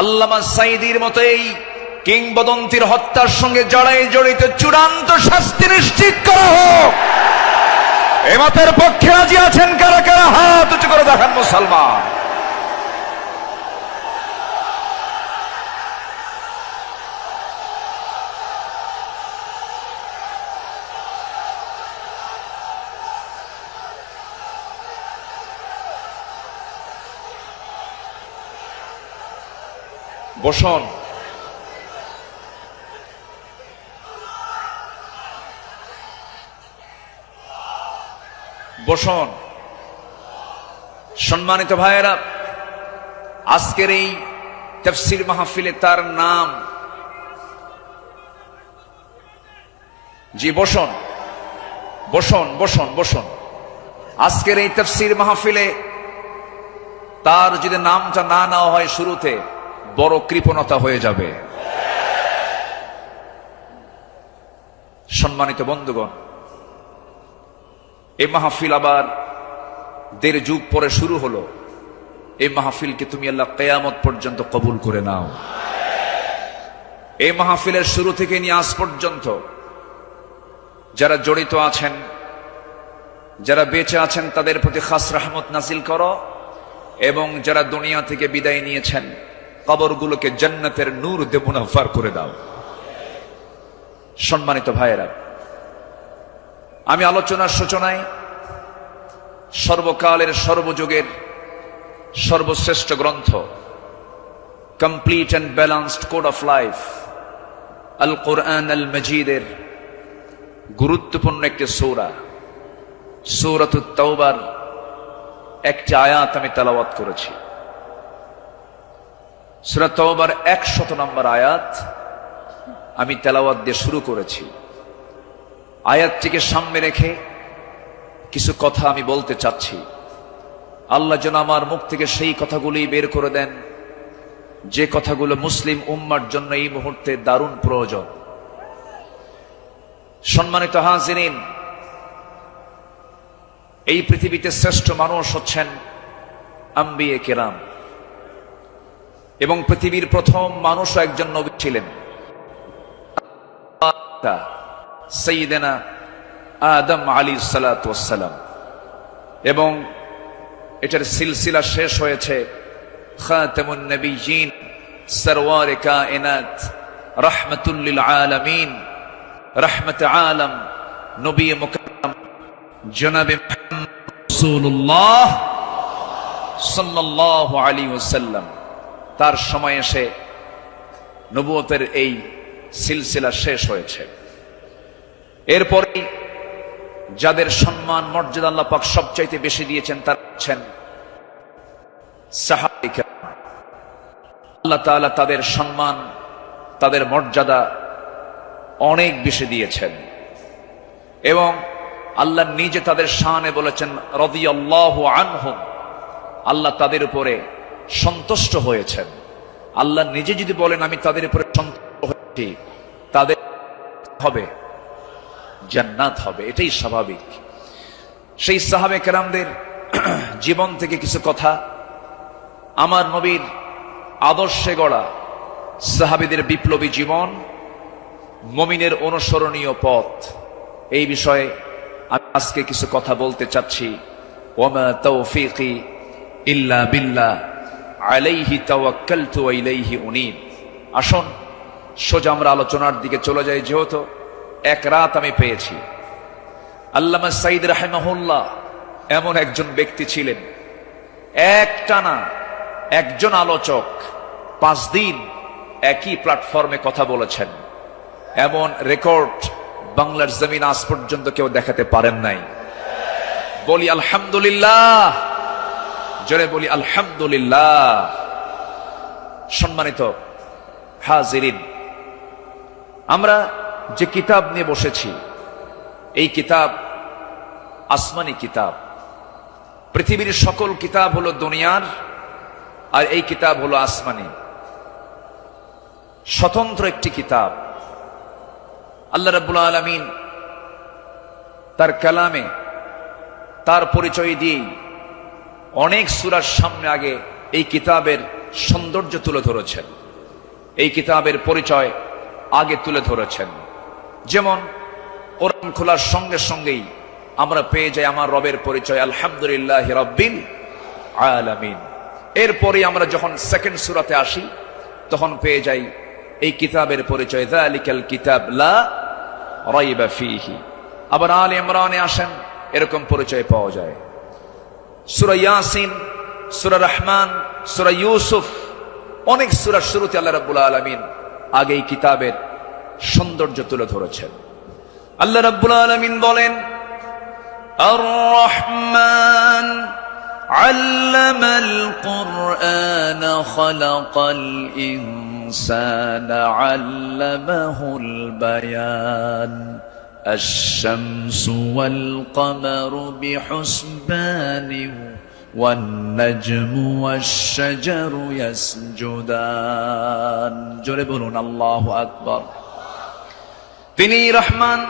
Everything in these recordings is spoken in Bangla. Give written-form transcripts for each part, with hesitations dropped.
আল্লামা সাঈদীর মতো এই কিংবদন্তির হত্যার সঙ্গে জড়িত চূড়ান্ত শাস্তি নিশ্চিত করা হোক। এ মতের পক্ষে রাজি আছেন কারা কারা? হাত উঁচু করে দেখান মুসলমান। বসুন। বসুন। সম্মানিত ভাইয়েরা, আজকের এই তাফসীর মাহফিলে তার নাম, জি বসুন বসুন বসুন বসুন। আজকের এই তাফসীর মাহফিলে তার যদি নামটা না নেওয়া হয় শুরুতে, বড় কৃপণতা হয়ে যাবে। সম্মানিত বন্ধুগণ, এই মাহফিল আবার 1.5 যুগ পরে শুরু হলো। এই মাহফিলকে তুমি আল্লাহ কিয়ামত পর্যন্ত কবুল করে নাও। এই মাহফিলের শুরু থেকে নিয়ে আজ পর্যন্ত যারা জড়িত আছেন, যারা বেঁচে আছেন, তাদের প্রতি খাস রহমত নাজিল করো, এবং যারা দুনিয়া থেকে বিদায় নিয়েছেন কবরগুলোকে জান্নাতের নূর দিয়ে মুনাফার করে দাও। সম্মানিত ভাইয়েরা, আমি আলোচনার সূচনায় সর্বকালের সর্বযুগের সর্বশ্রেষ্ঠ গ্রন্থ, complete and balanced code of life, আল কোরআন আল মজিদের গুরুত্বপূর্ণ একটি সূরা, সূরাতুত তাওবার একটি আয়াত আমি তেলাওয়াত করেছি। সূরা তাওবার 100 নম্বর আয়াত আমি তেলাওয়াত দিয়ে শুরু করেছি। আয়াতটিকে সামনে রেখে কিছু কথা আমি বলতে চাচ্ছি। আল্লাহ যেন আমার মুখ থেকে সেই কথাগুলি বের করে দেন যে কথাগুলো মুসলিম উম্মার জন্য এই মুহূর্তে দারুণ প্রয়োজন। সম্মানিত হাজিরিন, এই পৃথিবীতে শ্রেষ্ঠ মানুষ হচ্ছেন আম্বিয়ে কেরাম, এবং পৃথিবীর প্রথম মানুষও একজন নবী ছিলেন, সাইয়্যিদানা আদম আলাইহিস সালাতু ওয়াস সালাম। এবং এটার সিলসিলা শেষ হয়েছে খাতামুন নবিয়্যিন, সরওয়ারে কায়নাত, রাহমাতুল লিল আলামিন, রাহমাত আলম, নবী মুকাররম জনাবে মুহাম্মদ রাসূলুল্লাহ সাল্লাল্লাহু আলাইহি ওয়াসাল্লাম। তার সময় এসে নবুয়তের এই সিলসিলা শেষ হয়েছে। এরপরে যাদের সম্মান মর্যাদা আল্লাহ পাক সবচাইতে বেশি দিয়েছেন তারা হচ্ছেন সাহাবায়ে কেরাম। আল্লাহ তাআলা তাদের সম্মান, তাদের মর্যাদা অনেক বেশি দিয়েছেন, এবং আল্লাহ নিজে তাদের শানে বলেছেন রাদিয়াল্লাহু আনহুম, আল্লাহ তাদের উপরে সন্তুষ্ট হয়েছেন। আল্লাহ নিজে যদি বলেন আমি তাদের উপরে সন্তুষ্ট হয়েছি, তাদের হবে জান্নাত হবে, এটাই স্বাভাবিক। সেই সাহাবে কেরামদের জীবন থেকে কিছু কথা, আমার নবীর আদর্শে গড়া সাহাবীদের বিপ্লবী জীবন, মুমিনের অনুসরণীয় পথ, এই বিষয়ে আমি আজকে কিছু কথা বলতে চাচ্ছি। ওয়ামা তাওফীকি ইল্লা বিল্লাহ আলাইহি তাওয়াক্কালতু ওয়া ইলাইহি উনীব। আসুন সোজা আমরা আলোচনার দিকে চলে যাই। যেহেতু এক রাত আমি পেয়েছি, আল্লামা সাঈদ রাহিমাহুল্লাহ এমন একজন ব্যক্তি ছিলেন, একটানা একজন আলোচক 5 দিন একই প্ল্যাটফর্মে কথা বলেছেন। এমন রেকর্ড বাংলার জমিন আজ পর্যন্ত কেউ দেখাতে পারেন নাই। বলি আলহামদুলিল্লাহ, জোরে বলি আলহামদুলিল্লাহ। সম্মানিত হাজিরিন, আমরা যে কিতাব নিয়ে বসেছি, এই কিতাব আসমানি কিতাব। পৃথিবীর সকল কিতাব হলো দুনিয়ার, আর এই কিতাব হলো আসমানি, স্বতন্ত্র একটি কিতাব। আল্লাহ রাব্বুল আলামিন তার কালামে তার পরিচয় দিয়ে অনেক সূরার সামনে আগে এই কিতাবের সৌন্দর্য তুলে ধরেছেন, এই কিতাবের পরিচয় আগে তুলে ধরেছেন। যেমন কোরআন খোলার সঙ্গে সঙ্গেই আমরা পেয়ে যাই আমার রবের পরিচয়, আলহামদুলিল্লাহি রাব্বিল আলামিন। এরপরে আমরা যখন সেকেন্ড সূরাতে আসি তখন পেয়ে যাই এই কিতাবের পরিচয়, যালিকাল কিতাব লা রাইবা ফীহি। আবার আলে ইমরানে আসেন, এরকম পরিচয় পাওয়া যায়। সূরা ইয়াসিন, সূরা রহমান, সূরা ইউসুফ, অনেক সূরার শুরুতে আল্লাহ রাব্বুল আলামিন আগে এই কিতাবের সৌন্দর্য তুলে ধরেছেন। আল্লাহ রাব্বুল আলামিন বলেন, আর রহমান আল্লামাল কুরআন খালাকাল ইনসানা আল্লামাহুল বায়ান আশ-শামসু ওয়াল কমারু বিহুসবানিন ওয়ান নাজমু ওয়াশ-শাজারু ইয়াসজুদান। জোরে বলুন আল্লাহু আকবার। তিনি রহমান,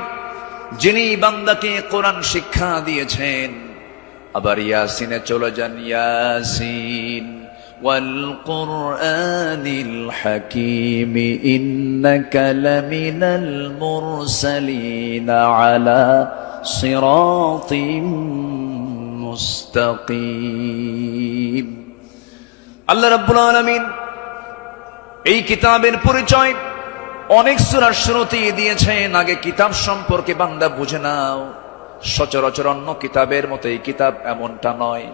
যিনি বান্দাকে কোরআন শিক্ষা দিয়েছেন। আবার ইয়াসিনে চলে যান, ইয়াসিন ওয়াল কুরআনিল হাকীম ইন্নাকা লামিনাল মুরসালিন আলা সিরাতিম মুস্তাকিম। আল্লাহ রাব্বুল আলামিন এই কিতাবের পরিচয় অনেক সূরার শুরুতেই দিয়েছেন। আগে কিতাব সম্পর্কে বান্দা বুঝে নাও, সচরাচর অন্য কিতাবের মতো এই কিতাব এমনটা নয়।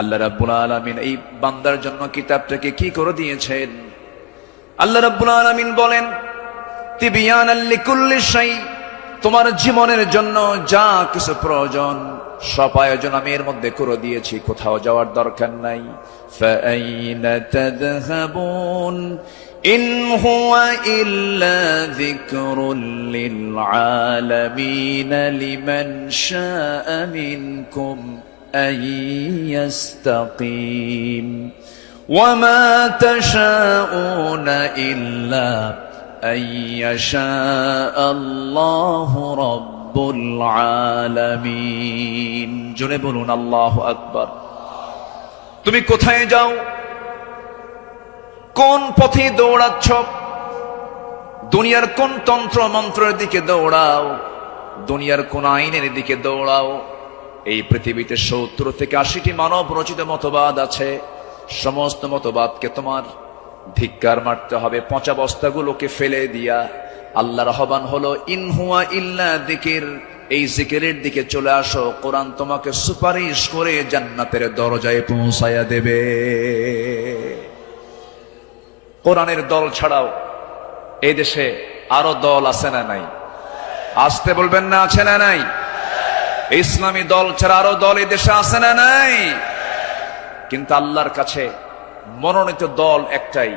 আল্লাহ রাব্বুল আলামিন এই বান্দার জন্য কিতাবটাকে কি করে দিয়েছেন? আল্লাহ রাব্বুল আলামিন বলেন, তিবিয়ানাল লিকুল্লি শাই, তোমার জীবনের জন্য যা কিছু প্রয়োজন সব আয়োজন আমি এর মধ্যে করে দিয়েছি, কোথাও যাওয়ার দরকার নাই। ফাআইনা তাযহাবুন ইন হুয়া ইল্লা যিকরুল লিল আলামিন লিমান শাআ মিনকুম আন ইয়াস্তাকিম ওয়া মা তাশাউনা ইল্লা আন ইয়াশা আল্লাহু রাব্বুল আলামিন। জোরে বলুন আল্লাহু আকবার। তুমি কোথায় যাও, কোন পথে দৌড়াচ্ছ, দুনিয়ার কোন তন্ত্র মন্ত্রের দিকে দৌড়াও, দুনিয়ার কোন আইনের দিকে দৌড়াও, এই পৃথিবীতে ৭০ থেকে ৮০টি মানব রচিত মতবাদ আছে। সমস্ত মতবাদকে তোমার ধিক্কার মারতে হবে, পচা বস্তাগুলোকে ফেলে দিয়া আল্লাহর আহ্বান হলো ইন হুয়া ইল্লা যিকির, এই জিকিরের দিকে চলে আসো। কোরআন তোমাকে সুপারিশ করে জান্নাতের দরজায় পৌঁছায়া দেবে। কোরআনের দল ছাড়াও এই দেশে আরো দল আছে না নাই? আসতে বলবেন না, আছে না নাই? ইসলামী দল ছাড়া আরো দল এই দেশে আছে না নাই? কিন্তু আল্লাহর কাছে মনোনীত দল একটাই,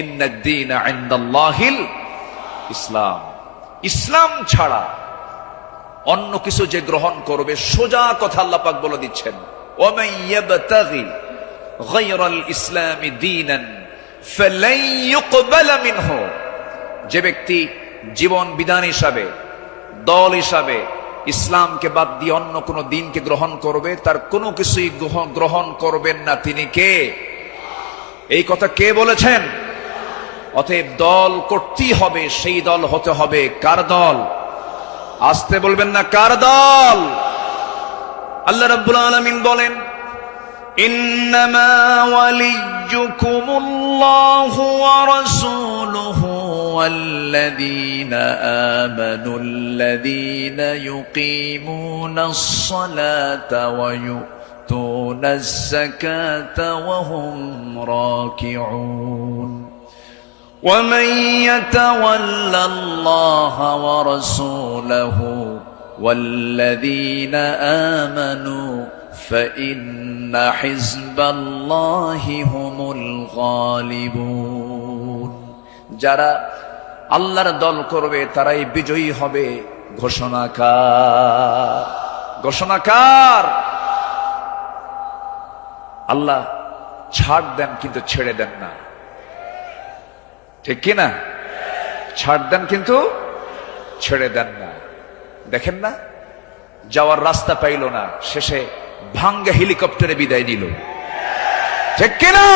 ইন্নাদ-দীনা ইনদাল্লাহিল ইসলাম। ইসলাম ছাড়া অন্য কিছু যে গ্রহণ করবে, সোজা কথা আল্লাহ পাক বলে দিচ্ছেন, ওয়ামান ইয়াবতাগি গায়রাল ইসলামি দীনান ফালান ইউকবালা মিনহু। যে ব্যক্তি জীবন বিধান হিসাবে, দল হিসাবে ইসলামকে বাদ দিয়ে অন্য কোন দিনকে গ্রহণ করবে, তার কোনো কিছুই গ্রহণ করবেন না। তিনি কে? এই কথা কে বলেছেন? অতএব দল করতেই হবে, সেই দল হতে হবে কার দল? আসতে বলবেন না, কার দল? আল্লাহ রাব্বুল আলামিন বলেন, ইন্নামা ওয়ালিয়্যুকুমুল্লাহু ওয়া রাসূলুহু ওয়াল্লাযীনা আমানুল্লাযীনা ইউকিমুনাস সালাতা ওয়া ইউতুনাস যাকাতা ওয়া হুম রাকিউন ومن يتولى الله ورسوله والذين آمنوا فإن حزب الله هم الغالبون। যারা আল্লাহর দল করবে তারাই বিজয়ী হবে। ঘোষণাকার, ঘোষণাকার আল্লাহ। ছাড় দেন কিন্তু ছেড়ে দেন না, ঠিক কিনা? ছাড় দেন কিন্তু ছেড়ে দেন না। দেখেন না, যাওয়ার রাস্তা পাইল না, শেষে ভাঙ্গা হেলিকপ্টারে বিদায় নিল। ঠিক কিনা?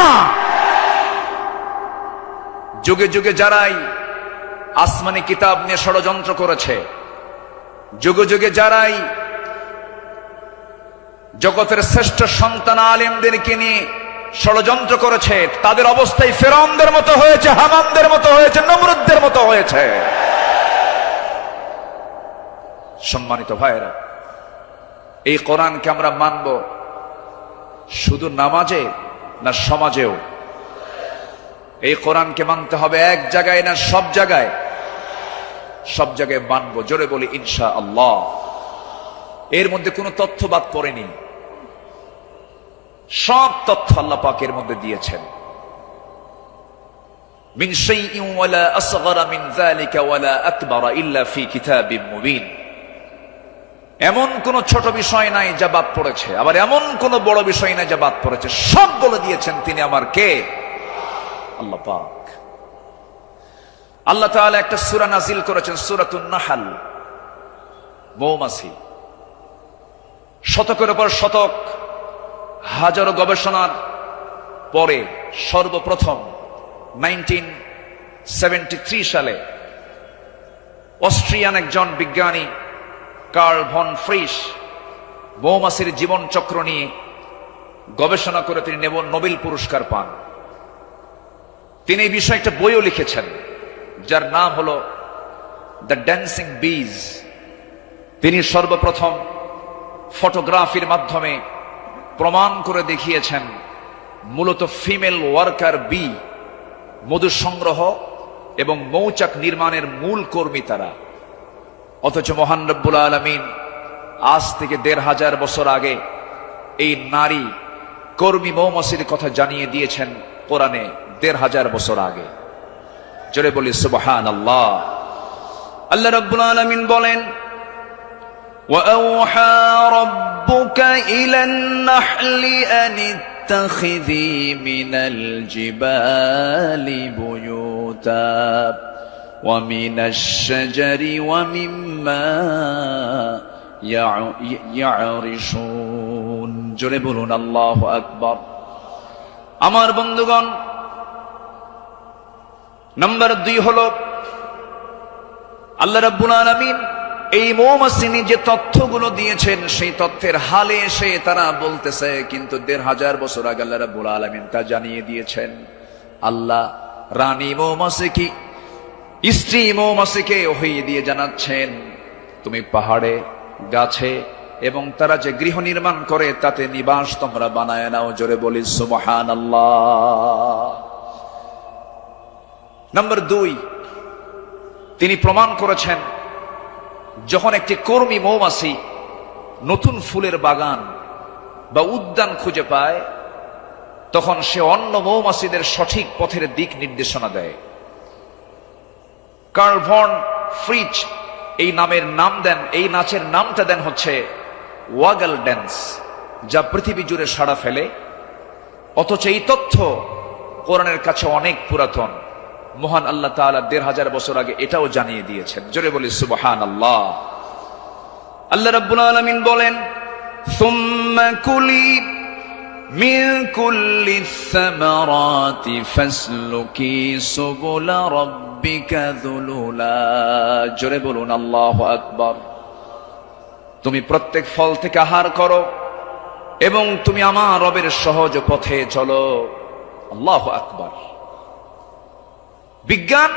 যুগে যুগে যারাই আসমানি কিতাব নিয়ে ষড়যন্ত্র করেছে, যুগে যুগে যারাই জগতের শ্রেষ্ঠ সন্তান আলেমদেরকে নিয়ে ষড়যন্ত্র করেছে, তাদের অবস্থায় ফিরআউনদের মতো হয়েছে, হামানদের মতো হয়েছে, নমরুদদের মতো হয়েছে। সম্মানিত ভাইরা, এই কোরআনকে আমরা মানব শুধু নামাজে না সমাজেও? এই কোরআনকে মানতে হবে এক জায়গায় না সব জায়গায়? সব জায়গায় মানব। জোরে বলি ইনশাআল্লাহ। এর মধ্যে কোনো তথ্য বাদ পড়েনি, সব তথ্য আল্লাহ পাক এর মধ্যে দিয়েছেন। মিন শাইইন ওয়ালা আসগরা মিন যালিকা ওয়ালা আকবারা ইল্লা ফি কিতাবিম মুবিন। এমন কোন ছোট বিষয় নাই যা বাদ পড়েছে, আবার এমন কোন বড় বিষয় নাই যা বাদ পড়েছে। সব বলে দিয়েছেন তিনি আমার কে? আল্লাহ পাক। আল্লাহ তাআলা একটা সূরা নাজিল করেছেন, সূরাতুন নাহল, মৌমাছি। শতকের উপর শতক, হাজারো গবেষণার পরে সর্বপ্রথম 1973 সালে অস্ট্রিয়ান একজন বিজ্ঞানী কার্ল ভন ফ্রিশ মৌমাছির জীবন চক্র নিয়ে গবেষণা করে তিনি নোবেল পুরস্কার পান। তিনি এই বিষয়ে একটা বইও লিখেছেন যার নাম হলো দ্য ড্যান্সিং বিজ। তিনি সর্বপ্রথম ফটোগ্রাফির মাধ্যমে প্রমাণ করে দেখিয়েছেন মূলত ফিমেল ওয়ার্কার বি, মধু সংগ্রহ এবং মৌচাক নির্মাণের মূল কর্মী তারা। অথচ মহান রব্বুল আলামিন আজ থেকে ১৫০০ বছর আগে এই নারী কর্মী মৌমাছির কথা জানিয়ে দিয়েছেন কোরআনে ১৫০০ বছর আগে। জোরে বলি সুবহানাল্লাহ। আল্লাহ রব্বুল আলামিন বলেন, وَأَوْحَى رَبُّكَ إِلَى النَّحْلِ أَنِ اتَّخِذِي مِنَ الْجِبَالِ بُيُوتًا وَمِنَ الشَّجَرِ وَمِمَّا يَعْرِشُونَ। জোরে বলুন আল্লাহু আকবার। আমার বন্ধুগণ, নাম্বার 2 হলো আল্লাহ রাব্বুল আলামিন এই মৌমাছি যে তথ্যগুলো দিয়েছেন সেই তথ্যের হালে এসে তারা বলতেছে, কিন্তু ১৫০০ বছর আগে আল্লাহ রাব্বুল আলামিন তা জানিয়ে দিয়েছেন। আল্লাহ রানী মৌমাছিকে, স্ত্রী মৌমাছিকে ওহী দিয়ে জানাচ্ছেন, তুমি পাহাড়ে, গাছে এবং তারা যে গৃহ নির্মাণ করে তাতে নিবাস তোমরা বানায় নাও। জোরে বলি সুবহানাল্লাহ। নাম্বার 2, তিনি প্রমাণ করেছেন যখন একটি কর্মী মৌমাছি নতুন ফুলের বাগান বা উদ্যান খুঁজে পায়, তখন সে অন্য মৌমাছিদের সঠিক পথের দিক নির্দেশনা দেয়। কার্ল ভন ফ্রিচ এই নাচের নামটা দেন হচ্ছে ওয়াগল ড্যান্স, যা পৃথিবী জুড়ে সাড়া ফেলে। অথচ এই তথ্য কোরআনের কাছে অনেক পুরাতন। মহান আল্লাহ তাআলা ১৫০০ বছর আগে এটাও জানিয়ে দিয়েছেন। জোরে বলি সুবহানাল্লাহ। আল্লাহ রাব্বুল আলামিন বলেন, সুম্মা কুলি মিন কুল্লি সামারাতি ফাসলুকি সুবুলা রাব্বিকা যুলুলা। জোরে বলুন আল্লাহু আকবার। তুমি প্রত্যেক ফল থেকে আহার করো এবং তুমি আমার রবের সহজ পথে চলো। আল্লাহু আকবার। বিজ্ঞান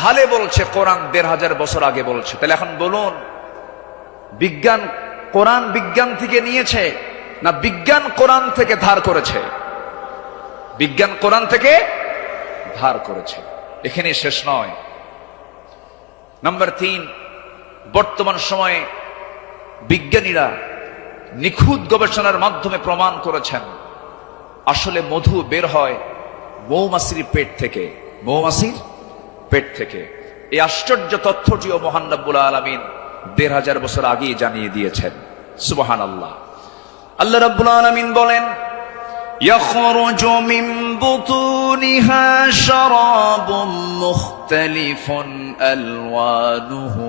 হালে বলছে, কোরআন ১৫০০ বছর আগে বলছে। তাহলে এখন বলুন, বিজ্ঞান কোরআন বিজ্ঞান থেকে নিয়েছে না বিজ্ঞান কোরআন থেকে ধার করেছে? বিজ্ঞান কোরআন থেকে ধার করেছে। এখানে শেষ নয়। নাম্বার 3, বর্তমান সময়ে বিজ্ঞানীরা নিখুঁত গবেষণার মাধ্যমে প্রমাণ করেছেন আসলে মধু বের হয় মৌমাছির পেট থেকে। মৌমাছির পেট থেকে। এই আশ্চর্য তথ্যটিও মহান রব্বুল আলামিন ১৫০০ বছর আগেই জানিয়ে দিয়েছেন। সুবহানাল্লাহ। আল্লাহ রব্বুল আলামিন বলেন, ইয়াখরুজু মিন বুতুনিহা শারাবুম মুখতালিফুন আলওয়ানুহু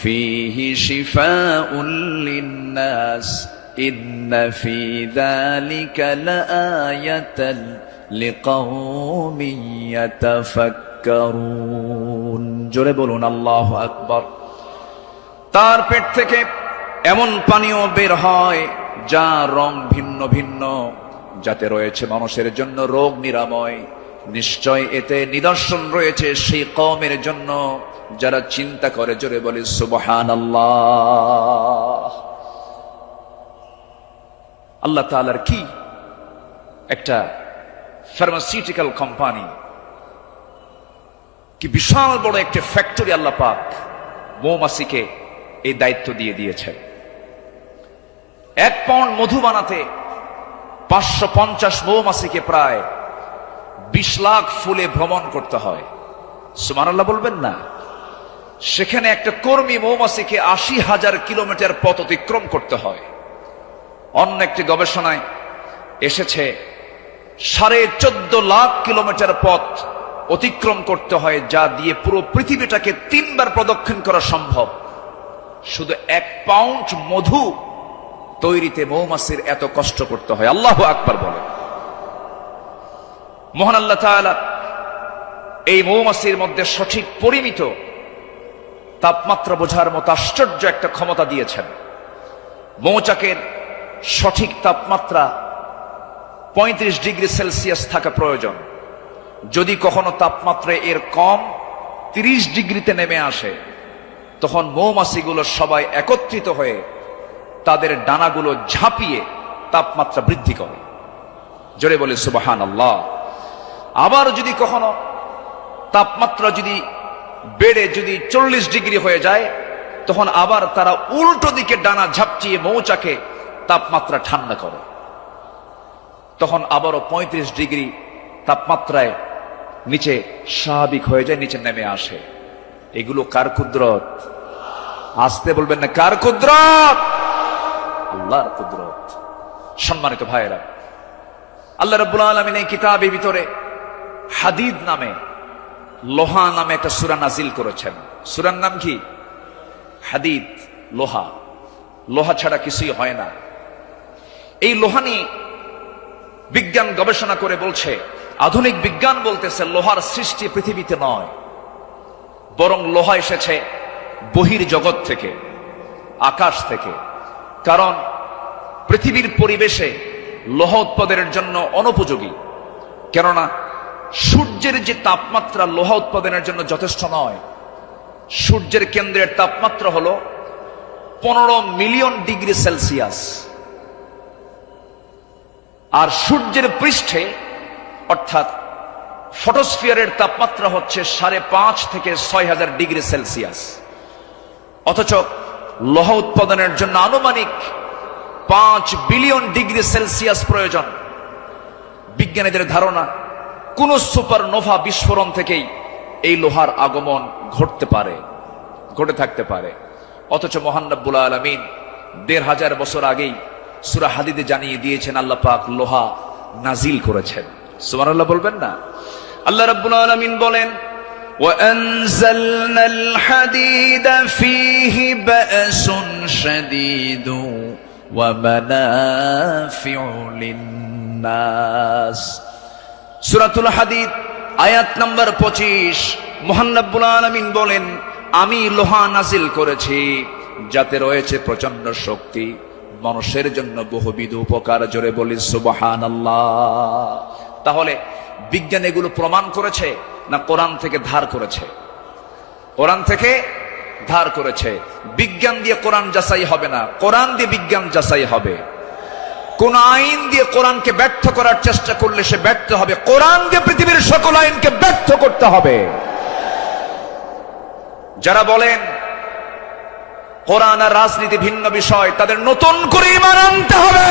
ফীহি শিফাউন লিন্নাস। ইন্না ফি যালিকা লাআয়াতান লিকাওমিন ইয়াতাফাক্কারুন। জোরে বলুন আল্লাহু আকবার। তার পেট থেকে এমন পানীয় বের হয় যা রং ভিন্ন ভিন্ন, যাতে রয়েছে মানুষের জন্য রোগ নিরাময়। নিশ্চয় এতে নিদর্শন রয়েছে সেই কওমের জন্য যারা চিন্তা করে। জোরে বলি সুবহানাল্লাহ। আল্লাহ তাআলার কি একটা ফার্মাসিউটিক্যাল কোম্পানি, কি বিশাল বড় একটা ফ্যাক্টরি আল্লাহ পাক মৌমাছিকে এই দায়িত্ব দিয়ে দিয়েছে। 1 পাউন্ড মধু বানাতে 550 মৌমাছিকে প্রায় 20 লাখ ফুলে ভ্রমণ করতে হয়। সুবহানাল্লাহ বলবেন না? সেখানে একটা কর্মী মৌমাছিকে 80,000 কিলোমিটার পথ অতিক্রম করতে হয়। অন্য একটি গবেষণায় এসেছে 14.5 লাখ কিলোমিটার পথ অতিক্রম করতে হয়, যা দিয়ে পুরো পৃথিবীটাকে 3 বার প্রদক্ষিণ করা সম্ভব। শুধু 1 পাউন্ড মধু তৈরিতে মৌমাছির এত কষ্ট করতে হয়। আল্লাহু আকবার বলে। মহান আল্লাহ তাআলা এই মৌমাছির মধ্যে সঠিক পরিমিত তাপমাত্রা বোঝার মতো আশ্চর্য একটা ক্ষমতা দিয়েছেন। মৌচাকের সঠিক তাপমাত্রা 35 ডিগ্রি সেলসিয়াস থাকা প্রয়োজন। যদি কখনো তাপমাত্রা এর কম 30 ডিগ্রিতে নেমে আসে, তখন মৌমাছিগুলো সবাই একত্রিত হয়ে তাদের ডানাগুলো ঝাঁপিয়ে তাপমাত্রা বৃদ্ধি করে। জোরে বলে সুবহানাল্লাহ। আবার যদি কখনো তাপমাত্রা যদি বেড়ে যদি 40 ডিগ্রি হয়ে যায়, তখন আবার তারা উল্টো দিকে ডানা ঝাপচিয়ে মৌচাকে তাপমাত্রা ঠান্ডা করে। তখন আবারও 35 ডিগ্রি তাপমাত্রায় নিচে স্বাভাবিক হয়ে যায়, নিচে নেমে আসে। এগুলো কার কুদরত? আসতে বলবেন না, কার কুদরত? আল্লাহর কুদরত। সম্মানিত ভাইয়েরা, আল্লাহ রাব্বুল আলামিন এই কিতাবের ভিতরে হাদিদ নামে, লোহা নামে একটা সূরা নাজিল করেছেন। সূরার নাম কি? হাদিদ, লোহা। লোহা ছাড়া কিছুই হয় না। এই লোহা নিয়ে বিজ্ঞান গবেষণা করে বলছে, আধুনিক বিজ্ঞান বলতেছে লোহার সৃষ্টি পৃথিবীতে নয়, বরং লোহা এসেছে বহির জগৎ থেকে, আকাশ থেকে। কারণ পৃথিবীর পরিবেশে লোহা উৎপাদনের জন্য অনুপযোগী। কেননা সূর্যের যে তাপমাত্রা লোহা উৎপাদনের জন্য যথেষ্ট নয়। সূর্যের কেন্দ্রের তাপমাত্রা হলো 15 মিলিয়ন ডিগ্রি সেলসিয়াস, আর সূর্যের পৃষ্ঠে অর্থাৎ ফটোস্ফিয়ারের তাপমাত্রা হচ্ছে 5.5 থেকে 6,000 ডিগ্রি সেলসিয়াস। অথচ লোহা উৎপাদনের জন্য আনুমানিক 5 বিলিয়ন ডিগ্রি সেলসিয়াস প্রয়োজন। বিজ্ঞানীদের ধারণা কোন সুপারনোভা বিস্ফোরণ থেকেই এই লোহার আগমন ঘটে থাকতে পারে। অথচ মহান রব্বুল আলামিন 1500 বছর আগেই সূরা হাদিদে জানিয়ে দিয়েছেন আল্লাহ পাক লোহা নাজিল করেছেন। সুবহানাল্লাহ বলবেন না? আল্লাহ রাব্বুল আলামিন বলেন, وَأَنزَلْنَا الْحَدِيدَ فِيهِ بَأْسٌ شَدِيدٌ وَمَنَافِعُ لِلنَّاسِ। সূরাতুল হাদিদ আয়াত নম্বর 25। মহান রব্বুল আলামিন বলেন, আমি লোহা নাজিল করেছি যাতে রয়েছে প্রচন্ড শক্তি, মানুষের জন্য বহুবিধ উপকার। জোরে বলি সুবহানাল্লাহ। তাহলে বিজ্ঞান এগুলো প্রমাণ করেছে না কোরআন থেকে ধার করেছে? কোরআন থেকে ধার করেছে। বিজ্ঞান দিয়ে কোরআন যাচাই হবে না, কোরআন দিয়ে বিজ্ঞান যাচাই হবে। কোন আইন দিয়ে কোরআনকে ব্যর্থ করার চেষ্টা করলে সে ব্যর্থ হবে। কোরআন দিয়ে পৃথিবীর সকল আইনকে ব্যর্থ করতে হবে। যারা বলেন কোরআন আর রাজনীতি ভিন্ন বিষয়, তাদের নতুন করে ঈমান আনতে হবে।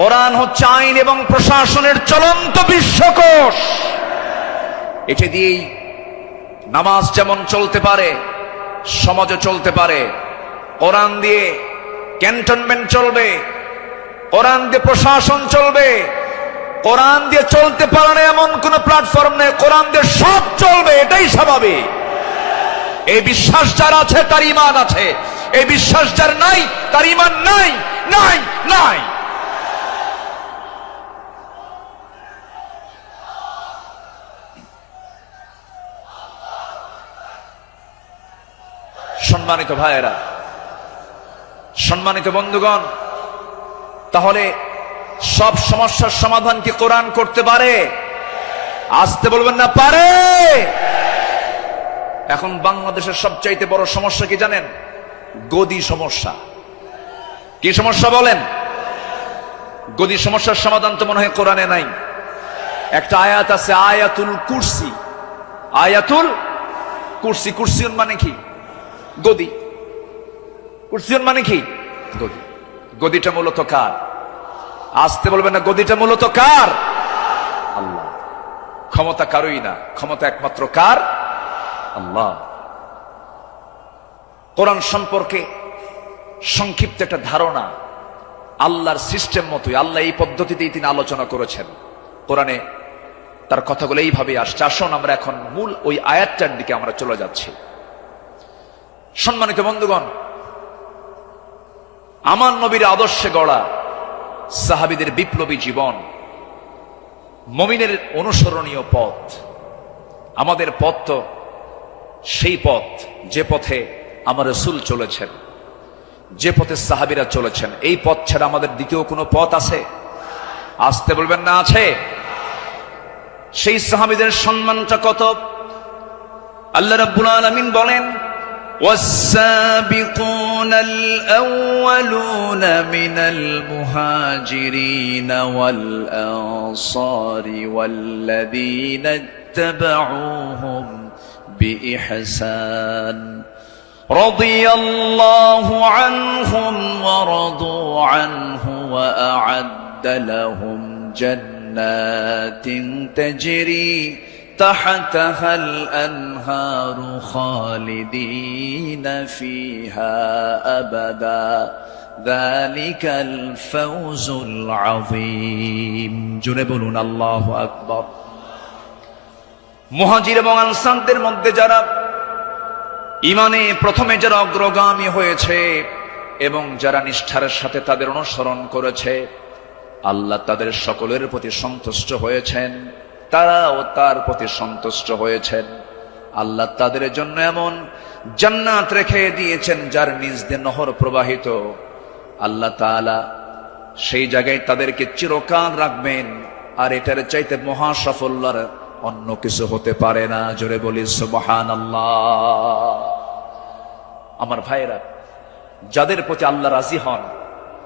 কোরআন হচ্ছে আইন এবং প্রশাসনের চলন্ত বিশ্বকোষ। এটি দিয়েই নামাজ যেমন চলতে পারে, সমাজও চলতে পারে। কোরআন দিয়ে ক্যান্টনমেন্ট চলবে, কোরআন দিয়ে প্রশাসন চলবে। কোরআন দিয়ে চলতে পারে না এমন কোন প্ল্যাটফর্ম নেই, কোরআন দিয়ে সব চলবে, এটাই স্বাভাবিক। এই বিশ্বাস যার আছে তার ঈমান আছে, এই বিশ্বাস যার নাই তার ঈমান নাই, নাই, নাই। সম্মানিত ভাইয়েরা, সম্মানিত বন্ধুগণ, তাহলে সব সমস্যার সমাধান কি কোরআন করতে পারে? আসতে বলবেন না, পারে। এখন বাংলাদেশের সবচাইতে বড় সমস্যা কি জানেন? গদি সমস্যা। কি সমস্যা বলেন? গদি সমস্যার সমাধান তো মনে হয় কোরআনে নাই। একটা আয়াত আছে, আয়াতুল কুরসি। আয়াতুল কুরসি। কুরসিউন মানে কি? গদি। কুরসিউন মানে কি? গদি। গদিটা মূলত কার? আসতে বলবেন না, গদিটা মূলত কার? আল্লাহ। ক্ষমতা কারোই না, ক্ষমতা একমাত্র কার? আল্লাহ। কোরআন সম্পর্কে সংক্ষিপ্ত একটা ধারণা, আল্লাহর সিস্টেম মতোই, আল্লাহ এই পদ্ধতিতেই তিনি আলোচনা করেছেন। কোরআনে তার কথাগুলো এইভাবে আসছে। আসুন আমরা এখন মূল ওই আয়াতটার দিকে আমরা চলে যাচ্ছি। সম্মানিত বন্ধুগণ, আমার নবীর আদর্শে গড়া সাহাবীদের বিপ্লবী জীবন, মুমিনের অনুসরণীয় পথ। আমাদের পথ তো সেই পথ যে পথে আমার রাসূল চলেছেন, যে পথে সাহাবীরা চলেছেন। এই পথ ছাড়া আমাদের দ্বিতীয় কোনো পথ আছে? আসতে বলবেন না, আছে। সেই সাহাবীদের সম্মানটা কত! আল্লাহ রাব্বুল আলামিন বলেন, والسابقون الأولون من المهاجرين والأنصار والذين اتبعوهم بإحسان رضي الله عنهم ورضوا عنه وأعد لهم جنات تجري تحتها الأنهار خالدين فيها أبدا ذلك الفوز العظيم জোরে বলুন আল্লাহু আকবার। মুহাজির এবং আনসারদের মধ্যে যারা ঈমানে প্রথমে যারা অগ্রগামী হয়েছে এবং যারা নিষ্ঠার সাথে তাদের অনুসরণ করেছে, আল্লাহ তাদের সকলের প্রতি সন্তুষ্ট হয়েছেন, তারাও তার প্রতি সন্তুষ্ট হয়েছেন। আল্লাহ তাদের জন্য এমন জান্নাত রেখে দিয়েছেন যার নিচ দিয়ে নহর প্রবাহিত। আল্লাহ তাআলা সেই জায়গায় তাদেরকে চিরকাল রাখবেন, আর এটার চাইতে মহা সাফল্যের অন্য কিছু হতে পারে না। জোরে বলি সুবহানাল্লাহ। আমার ভাইয়েরা, যাদের প্রতি আল্লাহ রাজি হন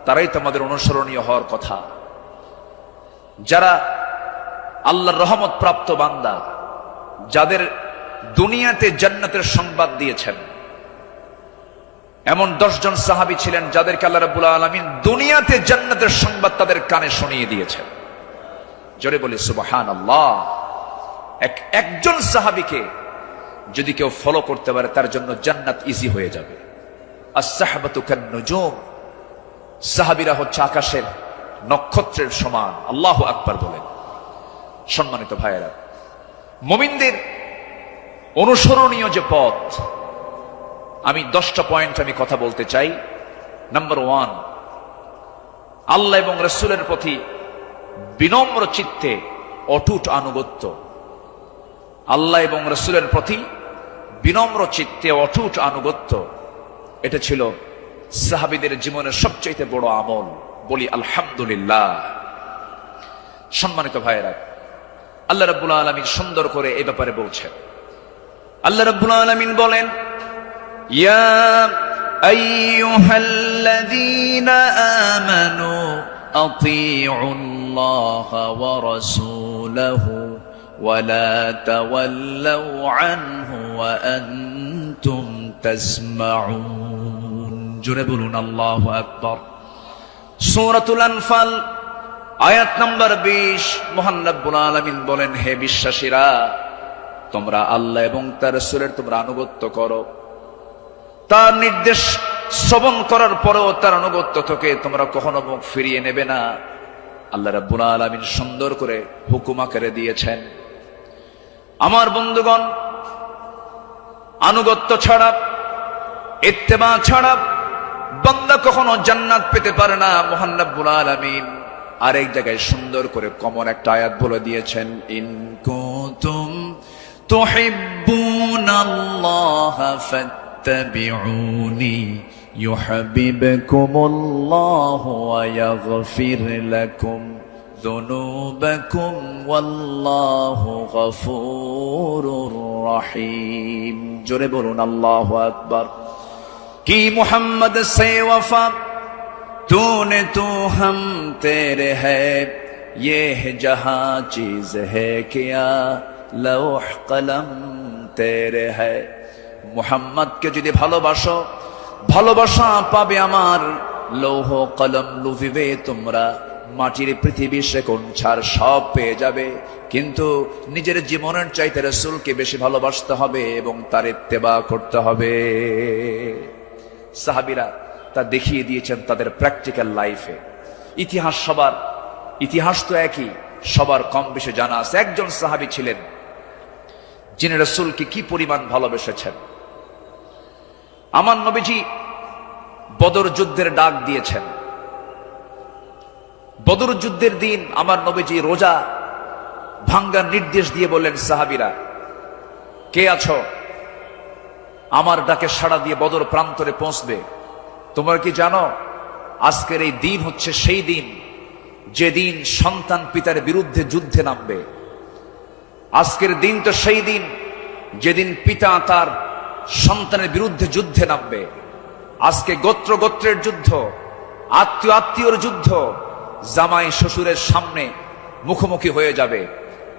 তারাই তোমাদের অনুসরণীয় হওয়ার কথা। যারা আল্লাহর রহমত প্রাপ্ত বান্দা, যাদের দুনিয়াতে জান্নাতের সংবাদ দিয়েছেন, এমন 10 জন সাহাবী ছিলেন যাদেরকে আল্লাহ রাব্বুল আলামিন দুনিয়াতে জান্নাতের সংবাদ তাদের কানে শুনিয়ে দিয়েছেন। জোরে বলি সুবহানাল্লাহ। একজন সাহাবীকে যদি কেউ ফলো করতে পারে তার জন্য জান্নাত ইজি হয়ে যাবে। আস-সাহবাতু কান-নুজুম, সাহাবীরা হচ্ছে আকাশের নক্ষত্রের সমান। আল্লাহু আকবার বলেন। সম্মানিত ভাইয়েরা, মুমিনদের অনুসরণীয় যে পথ, আমি 10টা পয়েন্ট আমি কথা বলতে চাই। নাম্বার 1, আল্লাহ এবং রাসূলের প্রতি বিনম্র চিত্তে অটুট আনুগত্য। আল্লাহ এবং রাসূলের প্রতি বিনম্র চিত্তে অটুট আনুগত্য, এটা ছিল সাহাবীদের জীবনের সবচেয়ে বড় আমল। বলি আলহামদুলিল্লাহ। সম্মানিত ভাইয়েরা, আল্লাহ রাব্বুল আলামিন সুন্দর করে এই ব্যাপারে বলছেন। আল্লাহ রাব্বুল আলামিন বলেন, ইয়া আইয়ুহাল্লাযীনা আমানু আতিউল্লাহা ওয়া রাসূলাহু ওয়া লা তাওয়াল্লাউ আনহু ওয়া আনতুম তাসমাউন। জোরে বলুন আল্লাহু আকবার। সূরাতুল আনফাল আয়াত নাম্বার 20, মহান রব্বুল আলামিন বলেন, হে বিশ্বাসীরা, তোমরা আল্লাহ এবং তার রাসূলের তোমরা আনুগত্য করো। তার নির্দেশ শ্রবণ করার পরেও তার আনুগত্য থেকে তোমরা কখনো মুখ ফিরিয়ে নেবে না। আল্লাহ রাব্বুল আলামিন সুন্দর করে হুকুম আকারে দিয়েছেন। আমার বন্ধুগণ, আনুগত্য ছাড়া, ইত্তেবা ছাড়া বান্দা কখনো জান্নাত পেতে পারে না। মহান রব্বুল আলামিন আরেক জায়গায় সুন্দর করে কমন একটা আয়াত বলে দিয়েছেন, ইন কুনতুম তুহিব্বুনাল্লাহা ফাত্তাবিউনি ইউহিব্বুকুমুল্লাহু ওয়া ইয়াগফির লাকুম যুনুবাকুম ওয়াল্লাহু গফুরুর রহিম। জোরে বলুন আল্লাহু আকবার। কি মুহাম্মদ সে वफा तूने तू हम तेरे है, ये है जहां चीज है क्या लौह कलम तेरे है। মুহাম্মদকে যদি ভালোবাসো, ভালোবাসা পাবে আমার, লৌহ কলম লুভিবে তোমরা, মাটির পৃথিবী সেকোন ছাড় সব পেয়ে যাবে, কিন্তু নিজের জীবনের চাইতে রাসূলকে বেশি ভালোবাসতে হবে এবং তার ইত্তেবা করতে হবে। সাহাবীরা তা দেখিয়ে দিয়েছেন তাদের প্র্যাকটিক্যাল লাইফে। ইতিহাস সবার, ইতিহাস তো একই, সবার কম বেশি জানা আছে। একজন সাহাবী ছিলেন যিনি রাসূলকে কি পরিমাণ ভালোবেসেছেন। আমার নবীজি বদর যুদ্ধের ডাক দিয়েছেন। বদর যুদ্ধের দিন আমার নবীজি রোজা ভাঙ্গার নির্দেশ দিয়ে বললেন, সাহাবীরা কে আছো, আমার ডাকে সাড়া দিয়ে বদর প্রান্তরে পৌঁছবে। তোমরা কি জানো আজকের এই দিন হচ্ছে সেই দিন যেদিন সন্তান পিতার বিরুদ্ধে যুদ্ধে নামবে। আজকের দিন তো সেই দিন যেদিন পিতা তার সন্তানের বিরুদ্ধে যুদ্ধে নামবে। আজকে গোত্র গোত্রের যুদ্ধ, আত্মীয় আত্মীয়র যুদ্ধ, জামাই শ্বশুরের সামনে মুখোমুখি হয়ে যাবে।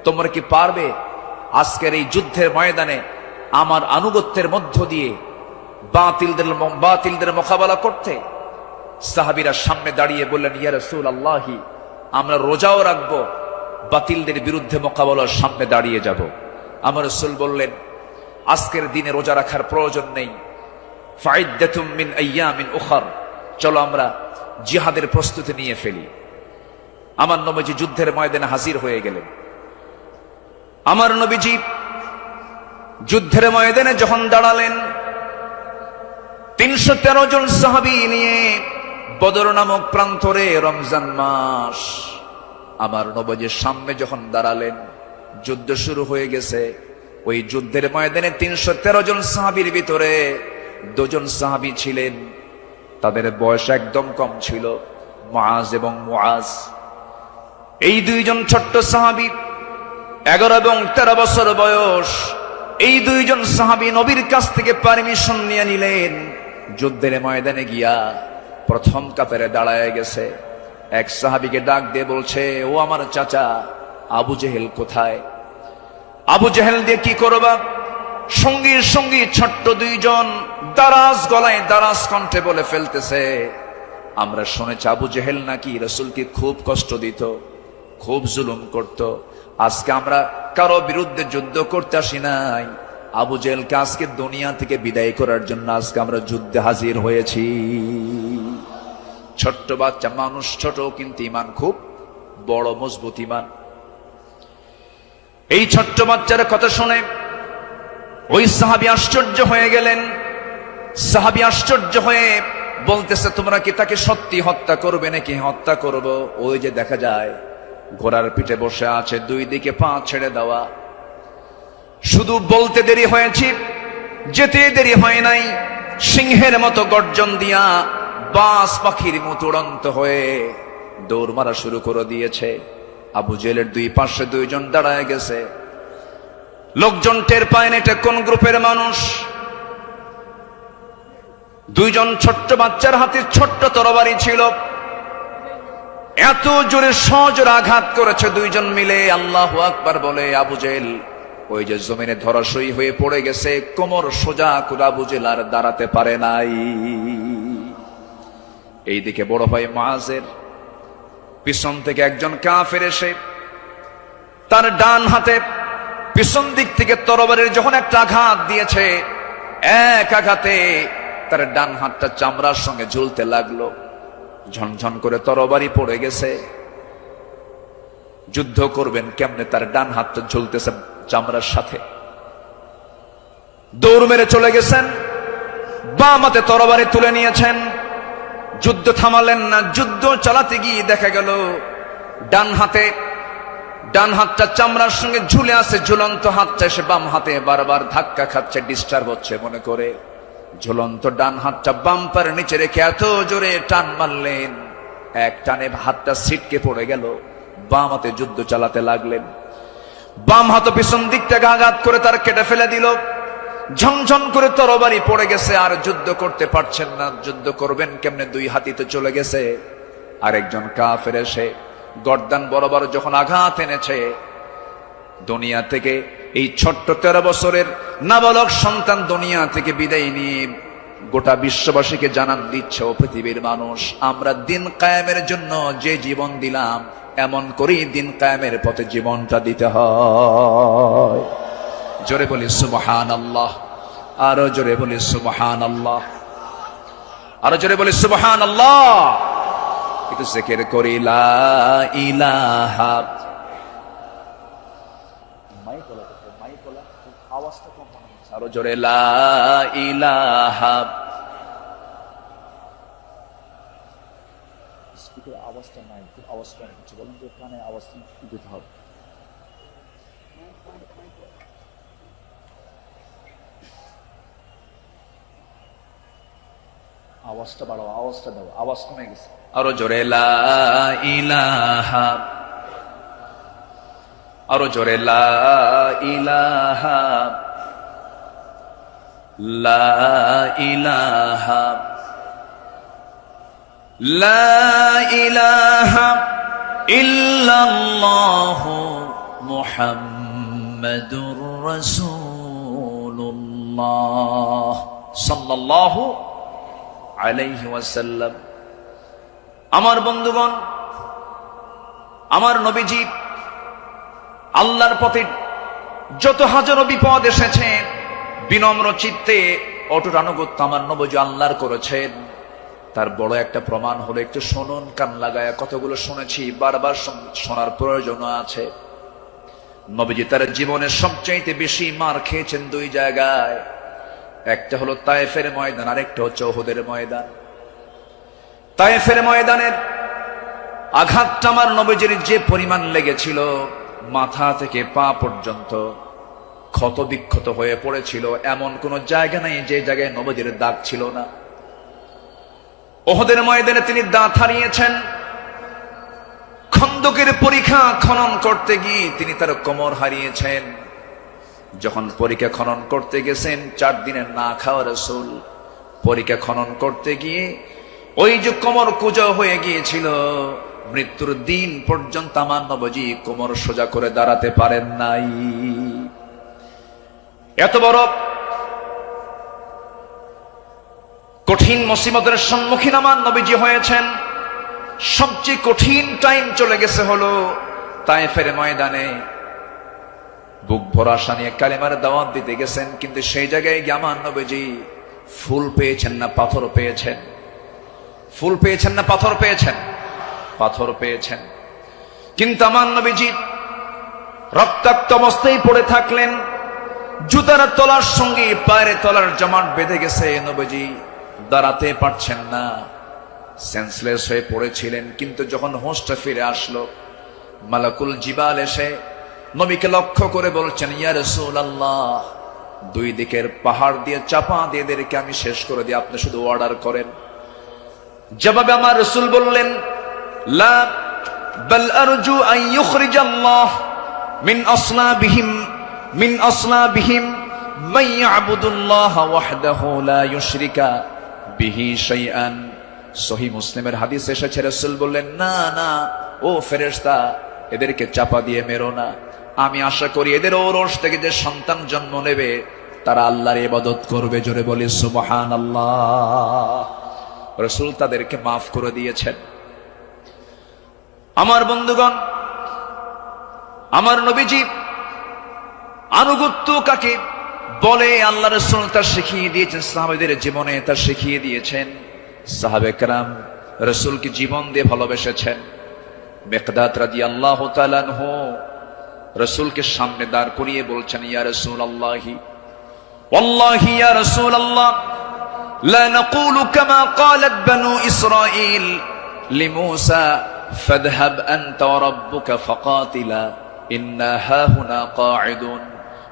তোমরা কি পারবে আজকের এই যুদ্ধের ময়দানে আমার আনুগত্যের মধ্য দিয়ে বাতিলদের মোকাবেলা করতে? সাহাবীরা সামনে দাঁড়িয়ে বললেন, ইয়া রাসূলুল্লাহি, আমরা রোজাও রাখবো, বাতিলদের বিরুদ্ধে মোকাবেলার সামনে দাঁড়িয়ে যাব। আমার রাসূল বললেন, আজকের দিনে রোজা রাখার প্রয়োজন নেই, ফাইদ্দাতুম মিন আইয়ামিন উখর, চলো আমরা জিহাদের প্রস্তুতি নিয়ে ফেলি। আমার নবীজি যুদ্ধের ময়দানে হাজির হয়ে গেলেন। আমার নবীজি যুদ্ধের ময়দানে যখন দাঁড়ালেন, 313 জন সাহাবী নিয়ে বদর নামক প্রান্তরে, রমজান মাস, আমার নবীজির সামনে যখন দাঁড়ালেন, যুদ্ধ শুরু হয়ে গেছে। ওই যুদ্ধের ময়দানে 313 জন সাহাবীর ভিতরে 2 জন সাহাবী ছিলেন, তাদের বয়স একদম কম ছিল, মুআজ এবং মুআজ। এই 2 জন ছোট্ট সাহাবী, 11 এবং 13 বছর বয়স। এই 2 জন সাহাবী নবীর কাছ থেকে পারমিশন নিয়ে নিলেন, যুদ্ধের ময়দানে গিয়া প্রথম কাতারে দাঁড়ায় গেছে। এক সাহাবীকে ডাক দিয়ে বলছে, ও আমার চাচা আবু জেহেল কোথায়? আবু জেহেল দিয়ে কি করবা? সঙ্গী সঙ্গী ছোট্ট 2 জন দারাজ গলায় দারাজ কণ্ঠে বলে ফেলতেছে, আমরা শুনেছি আবু জেহেল নাকি রাসূলকে খুব কষ্ট দিত, খুব জুলুম করত। আজকে আমরা কারো বিরুদ্ধে যুদ্ধ করতে আসি নাই, আবু জেহেলকে আজকে দুনিয়া থেকে বিদায় করার জন্য আজকে আমরা যুদ্ধে হাজির হয়েছি। ছোট্ট বাচ্চা মানুষ, ছোট কিন্তু ইমান খুব বড়, মজবুত ইমান। এই ছোট্ট বাচ্চার কথা শুনে ওই সাহাবী আশ্চর্য হয়ে গেলেন। সাহাবী আশ্চর্য হয়ে বলতেছে, তোমরা কি তাকে সত্যি হত্যা করবে নাকি? হত্যা করব। ওই যে দেখা যায় ঘোড়ার পিঠে বসে আছে, 2 দিকে পা ছেড়ে দেওয়া। শুধু বলতে দেরি হয়েছে, যেতে দেরি হয় নাই। সিংহের মতো গর্জন দিয়া বাস পাখির মতো উড়ন্ত হয়ে দৌড় মারা শুরু করে দিয়েছে। আবু জেহেলের 2 পাশে 2 জন দাঁড়ায় গেছে। লোকজন টের পায় না এটা কোন গ্রুপের মানুষ। 2 জন ছোট্ট বাচ্চার হাতে ছোট্ট তরবারি ছিল, এত জোরে সজোরে আঘাত করেছে 2 জন মিলে। আল্লাহু আকবার বলে আবু জেহেল ওই যে জমিনে ধরাশয়ী হয়ে পড়ে গেছে, কোমর সোজা করে আবু জেহেল আর দাঁড়াতে পারে নাই। এইদিকে বড় ভাই মুআজের পিছন থেকে একজন কাফের এসে তার ডান হাতে পিছন দিক থেকে তরবারির যখন একটা আঘাত দিয়েছে, এক আঘাতে তার ডান হাতটা চামড়ার সঙ্গে ঝুলতে লাগলো। ঝনঝন করে তরবারি পড়ে গেছে। যুদ্ধ করবেন কেমনে? তার ডান হাতটা ঝুলতেছে চামড়ার সাথে। দৌড় মেরে চলে গেছেন, বাম হাতে তরবারি তুলে নিয়েছেন, যুদ্ধ থামালেন না। যুদ্ধ চালাতে গিয়ে দেখা গেল ডান হাতটা চামড়ার সঙ্গে ঝুলে আছে, ঝুলন্ত হাতটা এসে বাম হাতে বারবার ধাক্কা খাচ্ছে, ডিস্টার্ব হচ্ছে মনে করে ঝুলন্ত ডান হাতটা বাম্পার নিচে রেখে এত জোরে টান মারলেন, এক টানে হাতটা ছিটকে পড়ে গেল। বাম হাতে যুদ্ধ চালাতে লাগলেন, বাম হাত পিছন দিকটাকে আঘাত করে তার কেটে ফেলে দিল। ঝনঝন করে তরবারি পড়ে গেছে, আর যুদ্ধ করতে পারছেন না। যুদ্ধ করবেন কেমনে, দুই হাতই তো চলে গেছে। আরেকজন কাফের এসে গর্দান বরাবর যখন আঘাত এনেছে, দুনিয়া থেকে এই ছোট্ট 13 বছরের নাবালক সন্তান দুনিয়া থেকে বিদায় নিয়ে গোটা বিশ্ববাসীকে জানান দিচ্ছে, ও পৃথিবীর মানুষ, আমরা দিন কায়েমের জন্য যে জীবন দিলাম, এমন করেই দিন কায়েমের পথে জীবনটা দিতে হয়। জোরে বলি সুবহানাল্লাহ, আরো জোরে বলি সুবহানাল্লাহ, আরো জোরে বলি সুবহানাল্লাহ। একটু জিকির করি লা ইলাহা, আওয়াজটা কম হচ্ছে, আরো জোরে লা ইলাহা। আওয়াজটা নাই, আওয়াজ কম হচ্ছে, বলেন যে কানে আওয়াজ দিতে হবে। আওয়াজটা বাড়াও, আওয়াজটা দাও, আওয়াজ কমে গেছে। আরো জোরে লা ইলাহা, আরো জোরে লা ইলাহা, লা ইলাহা, লা ইলাহা ইল্লাল্লাহু মুহাম্মাদুর রাসূলুল্লাহ সাল্লাল্লাহু আলাইহি ওয়াসাল্লাম। আমার বন্ধুগণ, আমার নবীজি আল্লাহর পথে যত হাজারো বিপদ এসেছে, বিনম্র চিত্তে অটুট আনুগত্য আমার নবীজি আল্লাহর করেছেন। তার বড় একটা প্রমাণ হলো, একটু শুনুন, কান লাগায়া। কতগুলো শুনেছি, বারবার শোনার প্রয়োজন আছে। নবীজি তার জীবনের সবচাইতে বেশি মার খেয়েছেন দুই জায়গায়, একটা হলো তায়েফের ময়দান, আরেকটা হচ্ছে উহুদের ময়দান। তায়েফের ময়দানের আঘাতটা আমার নবীজির যে পরিমাণ লেগেছিল, মাথা থেকে পা পর্যন্ত ক্ষত বিক্ষত হয়ে পড়েছিল, এমন কোন জায়গা নেই যে জায়গায় নবীজির দাগ ছিল না। উহুদের ময়দানে তিনি দাঁত হারিয়েছেন। খন্দকের পরীক্ষা খনন করতে গিয়ে তিনি তার কোমর হারিয়েছেন। যখন পরীক্ষা খনন করতে গেছেন, 4 দিনের না খাওয়া রাসূল পরীক্ষা খনন করতে গিয়ে ওই যে কোমর কুঁজো হয়ে গিয়েছিল, মৃত্যুর দিন পর্যন্ত আমার নবীজি কোমর সোজা করে দাঁড়াতে পারেন নাই। এত বড় কঠিন মুসিবতের সম্মুখীন আমার নবীজি হয়েছেন। সবচেয়ে কঠিন টাইম চলে গেছে হলো তায়েফের ময়দানে। বুক ভরা আশা নিয়ে কালেমার দাওয়াত দিতে গেছেন, কিন্তু সেই জায়গায় গিয়ে আমার নবীজি ফুল পেয়েছেন না পাথর পেয়েছেন? ফুল পেয়েছেন না পাথর পেয়েছেন? পাথর পেয়েছেন। কিন্তু আমার নবীজি রক্তাক্ত অবস্থায় পড়ে থাকলেন। জুতার তলার সঙ্গে পায়ের তলার জমাট বেঁধে গেছে, নবীজি দাঁড়াতে পারছেন না, সেন্সলেস হয়ে পড়েছিলেন। কিন্তু যখন হোশটা ফিরে আসলো, মালাকুল জিবাল এসে নবীকে লক্ষ্য করে বলছেন, ইয়া রাসূলুল্লাহ, 2 দিকের পাহাড় দিয়ে চাপা দিয়ে এদেরকে আমি শেষ করে দিই, আপনি শুধু অর্ডার করেন। জবাবে আমার রাসূল বললেন, লা বাল আরজু আন ইউখরিজাল্লাহ মিন আসলাবিহিম মান ইয়াবুদুল্লাহ ওয়াহদাহু লা ইউশরিকা বিহি শাইআন। সহিহ মুসলিমের হাদিস এসেছে, রাসূল বললেন, না না ও ফেরেশতা, এদেরকে চাপা দিয়ে মেরো না। আমি আশা করি এদের ঔরস থেকে যে সন্তান জন্ম নেবে তারা আল্লাহর ইবাদত করবে। জোরে বলি সুবহানাল্লাহ। রাসূল তাদেরকে মাফ করে দিয়েছেন। আমার বন্ধুগণ, আমার নবীজি আনুগত্য কাকে বলে আল্লাহ রাসূল তা শিখিয়ে দিয়েছেন, সাহাবাদের জীবনে তা শিখিয়ে দিয়েছেন। সাহাবে কেরাম রাসূলকে জীবন দিয়ে ভালোবেসেছেন। মিকদাদ রাদিয়াল্লাহু তাআলা আনহু রাসূলকে সামনে দাঁড় করিয়ে বলছেন, ইয়া রাসূলুল্লাহ, ওয়াল্লাহি ইয়া রাসূলুল্লাহ লা নাকুলু কামা ক্বালাত বানু ইসরাঈল লিমূসা ফাযহাব আনতা ওয়া রাব্বুকা ফাকাতিলা ইন্না হাহুনা কাঈদুন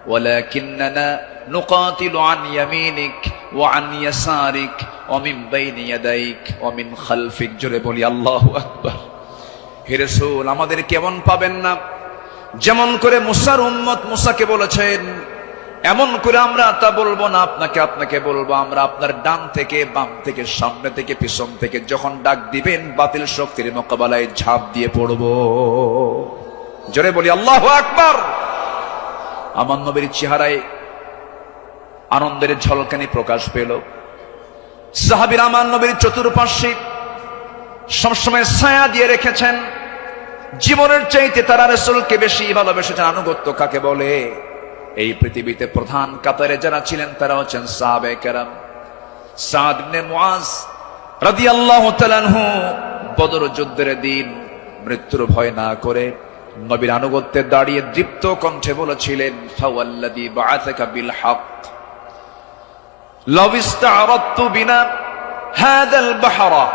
ওয়ালাকিন্নানা নুকাতিলু আন ইয়ামিনিক ওয়া আন ইয়াসারিক ওয়া মিন বাইনি ইয়াদাইক ওয়া মিন খালফিক। জোরে বলি আল্লাহু আকবার। হে রাসূল, আমাদের কেমন পাবেন না? যেমন করে মুসার উম্মত মুসাকে বলেছেন, এমন করে আমরা তা বলবো না। আপনাকে বলবো, আমরা আপনার ডান থেকে বাম থেকে সামনে থেকে পিছন থেকে যখন ডাক দিবেন বাতিল শক্তির মোকাবেলায় ঝাঁপ দিয়ে পড়বো। জোরে বলি আল্লাহু আকবার। আমার নবীর চেহারায় আনন্দের ঝলকানি প্রকাশ পেল। সাহাবীরা আমার নবীর চতুর্পার্শ্বে সবসময় ছায়া দিয়ে রেখেছেন। জীবনের চাইতে তারা রাসূলকে বেশি ভালোবেসেছেন। আনুগত্য কাকে বলে? এই পৃথিবীতে প্রধান কাতারে যারা ছিলেন তারা হচ্ছেন সাহাবায়ে কেরাম। সাদ ইবনে মুআজ রাদিয়াল্লাহু তাআলা আনহু বদর যুদ্ধের দিন মৃত্যুর ভয় না করে নবীর আনুগত্যে দাঁড়িয়ে দীপ্ত কণ্ঠে বলেছিলেন, ফাওয়াল্লাযী বাআসাকা বিল হক লাউ ইসতা'রাদতু বিনা হাযাল বাহরা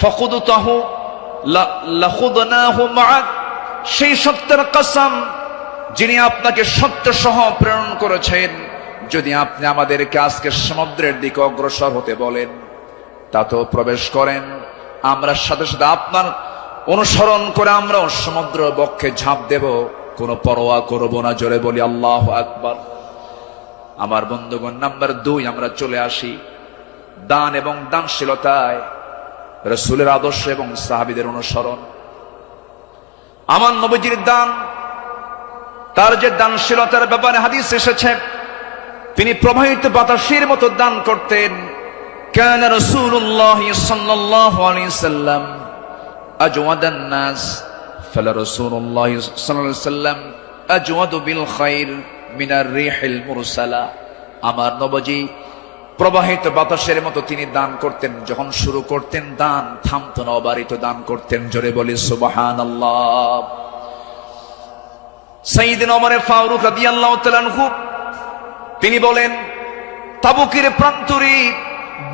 ফাকুদতাহু লাখুদনাহু মা'আক। সেই সত্যের কসম যিনি আপনাকে সত্য সহ প্রেরণ করেছেন, যদি আপনি আমাদেরকে আজকে সমুদ্রের দিকে অগ্রসর হতে বলেন তাতেও প্রবেশ করেন, আমরা সাথে সাথে আপনার অনুসরণ করে আমরাও সমুদ্র বক্ষে ঝাঁপ দেব, কোনো পরোয়া করব না। জোরে বলি আল্লাহু আকবার। আমার বন্ধুগণ, নাম্বার 2 আমরা চলে আসি দান এবং দানশীলতায় রাসূলের আদর্শ এবং সাহাবীদের অনুসরণ। আমার নবীজির দান, তার যে দানশীলতার ব্যাপারে হাদিস এসেছে, তিনি প্রবাহিত বাতাসের মতো দান করতেন। কানা রাসূলুল্লাহ সাল্লাল্লাহু আলাইহি সাল্লাম আজওয়াদান নাস ফালা রাসূলুল্লাহ সাল্লাল্লাহু আলাইহি সাল্লাম আজওয়াদু বিল খাইর মিনার রিহিল মুরসালা। আমার নবীজি প্রবাহিত বাতাসের মতো তিনি দান করতেন। যখন শুরু করতেন দান থামতো না, অবারিত দান করতেন। জোরে বলি সুবহানাল্লাহ। সাইয়েদনা ওমর ফারুক রাদিয়াল্লাহু তাআলা আনহু তিনি বলেন, তাবুকের প্রান্তরে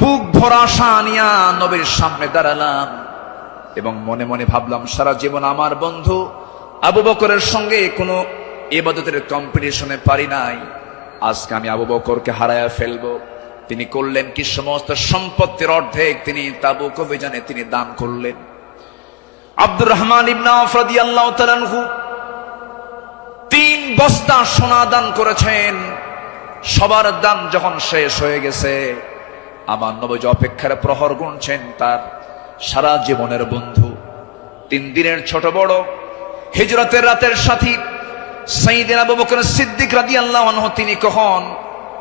বুক ভরা আশা নিয়া নবীর সামনে দাঁড়ালাম এবং মনে মনে ভাবলাম, সারা জীবন আমার বন্ধু আবু বকরের সঙ্গে কোনো ইবাদতের কম্পিটিশনে পারি নাই, আজকে আমি আবু বকরকে হারায়া ফেলবো। তিনি করলেন কি? সমস্ত সম্পত্তির অর্ধেক তিনি তাবুক অভিযানে তিনি দান করলেন। আব্দুর রহমান ইবনে আওফ রাদিয়াল্লাহু তাআলা আনহু 3 বস্তা সোনা দান করেছেন। সবার দান যখন শেষ হয়ে গেছে, আমার নবী অপেক্ষার প্রহর গুনছেন তার সারা জীবনের বন্ধু, 3 দিনের ছোট বড় হিজরতের রাতের সাথী সাইয়েদনা আবু বকর সিদ্দিক রাদিয়াল্লাহু আনহু তিনি কখন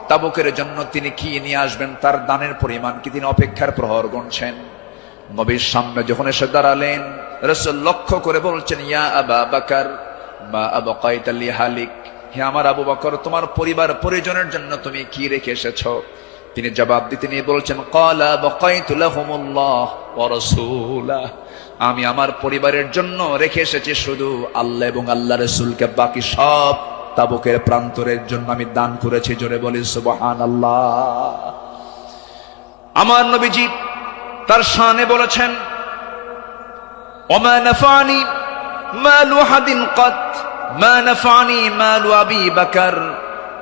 তাবুকের জন্য তিনি কি নিয়ে আসবেন, তার দানের পরিমাণ কি, তিনি অপেক্ষার প্রহর গুনছেন। নবীর সামনে যখন এসে দাঁড়ালেন, রাসূল লক্ষ্য করে বলছেন, ইয়া আবা বকর মা আবকাইতা লিহালিক। হে আমার আবু বকর, তোমার পরিবার পরিজনের জন্য তুমি কি রেখে এসেছো? তিনি জবাব দিতে নিয়ে বলছেন, ক্বালা বাকাইতু লাহুমুল্লাহ ওয়া রাসূলাহ। আমি আমার পরিবারের জন্য রেখে এসেছি শুধু আল্লাহ এবং আল্লাহর রাসূলকে, বাকি সব তাবুকের প্রান্তরের জন্য আমি দান করেছি। জোরে বলি সুবহানাল্লাহ। আমার নবীজি তার শানে বলেছেন, ওমা নাফানি মালু হাদিন কাত মা নাফানি মালু আবি বকর।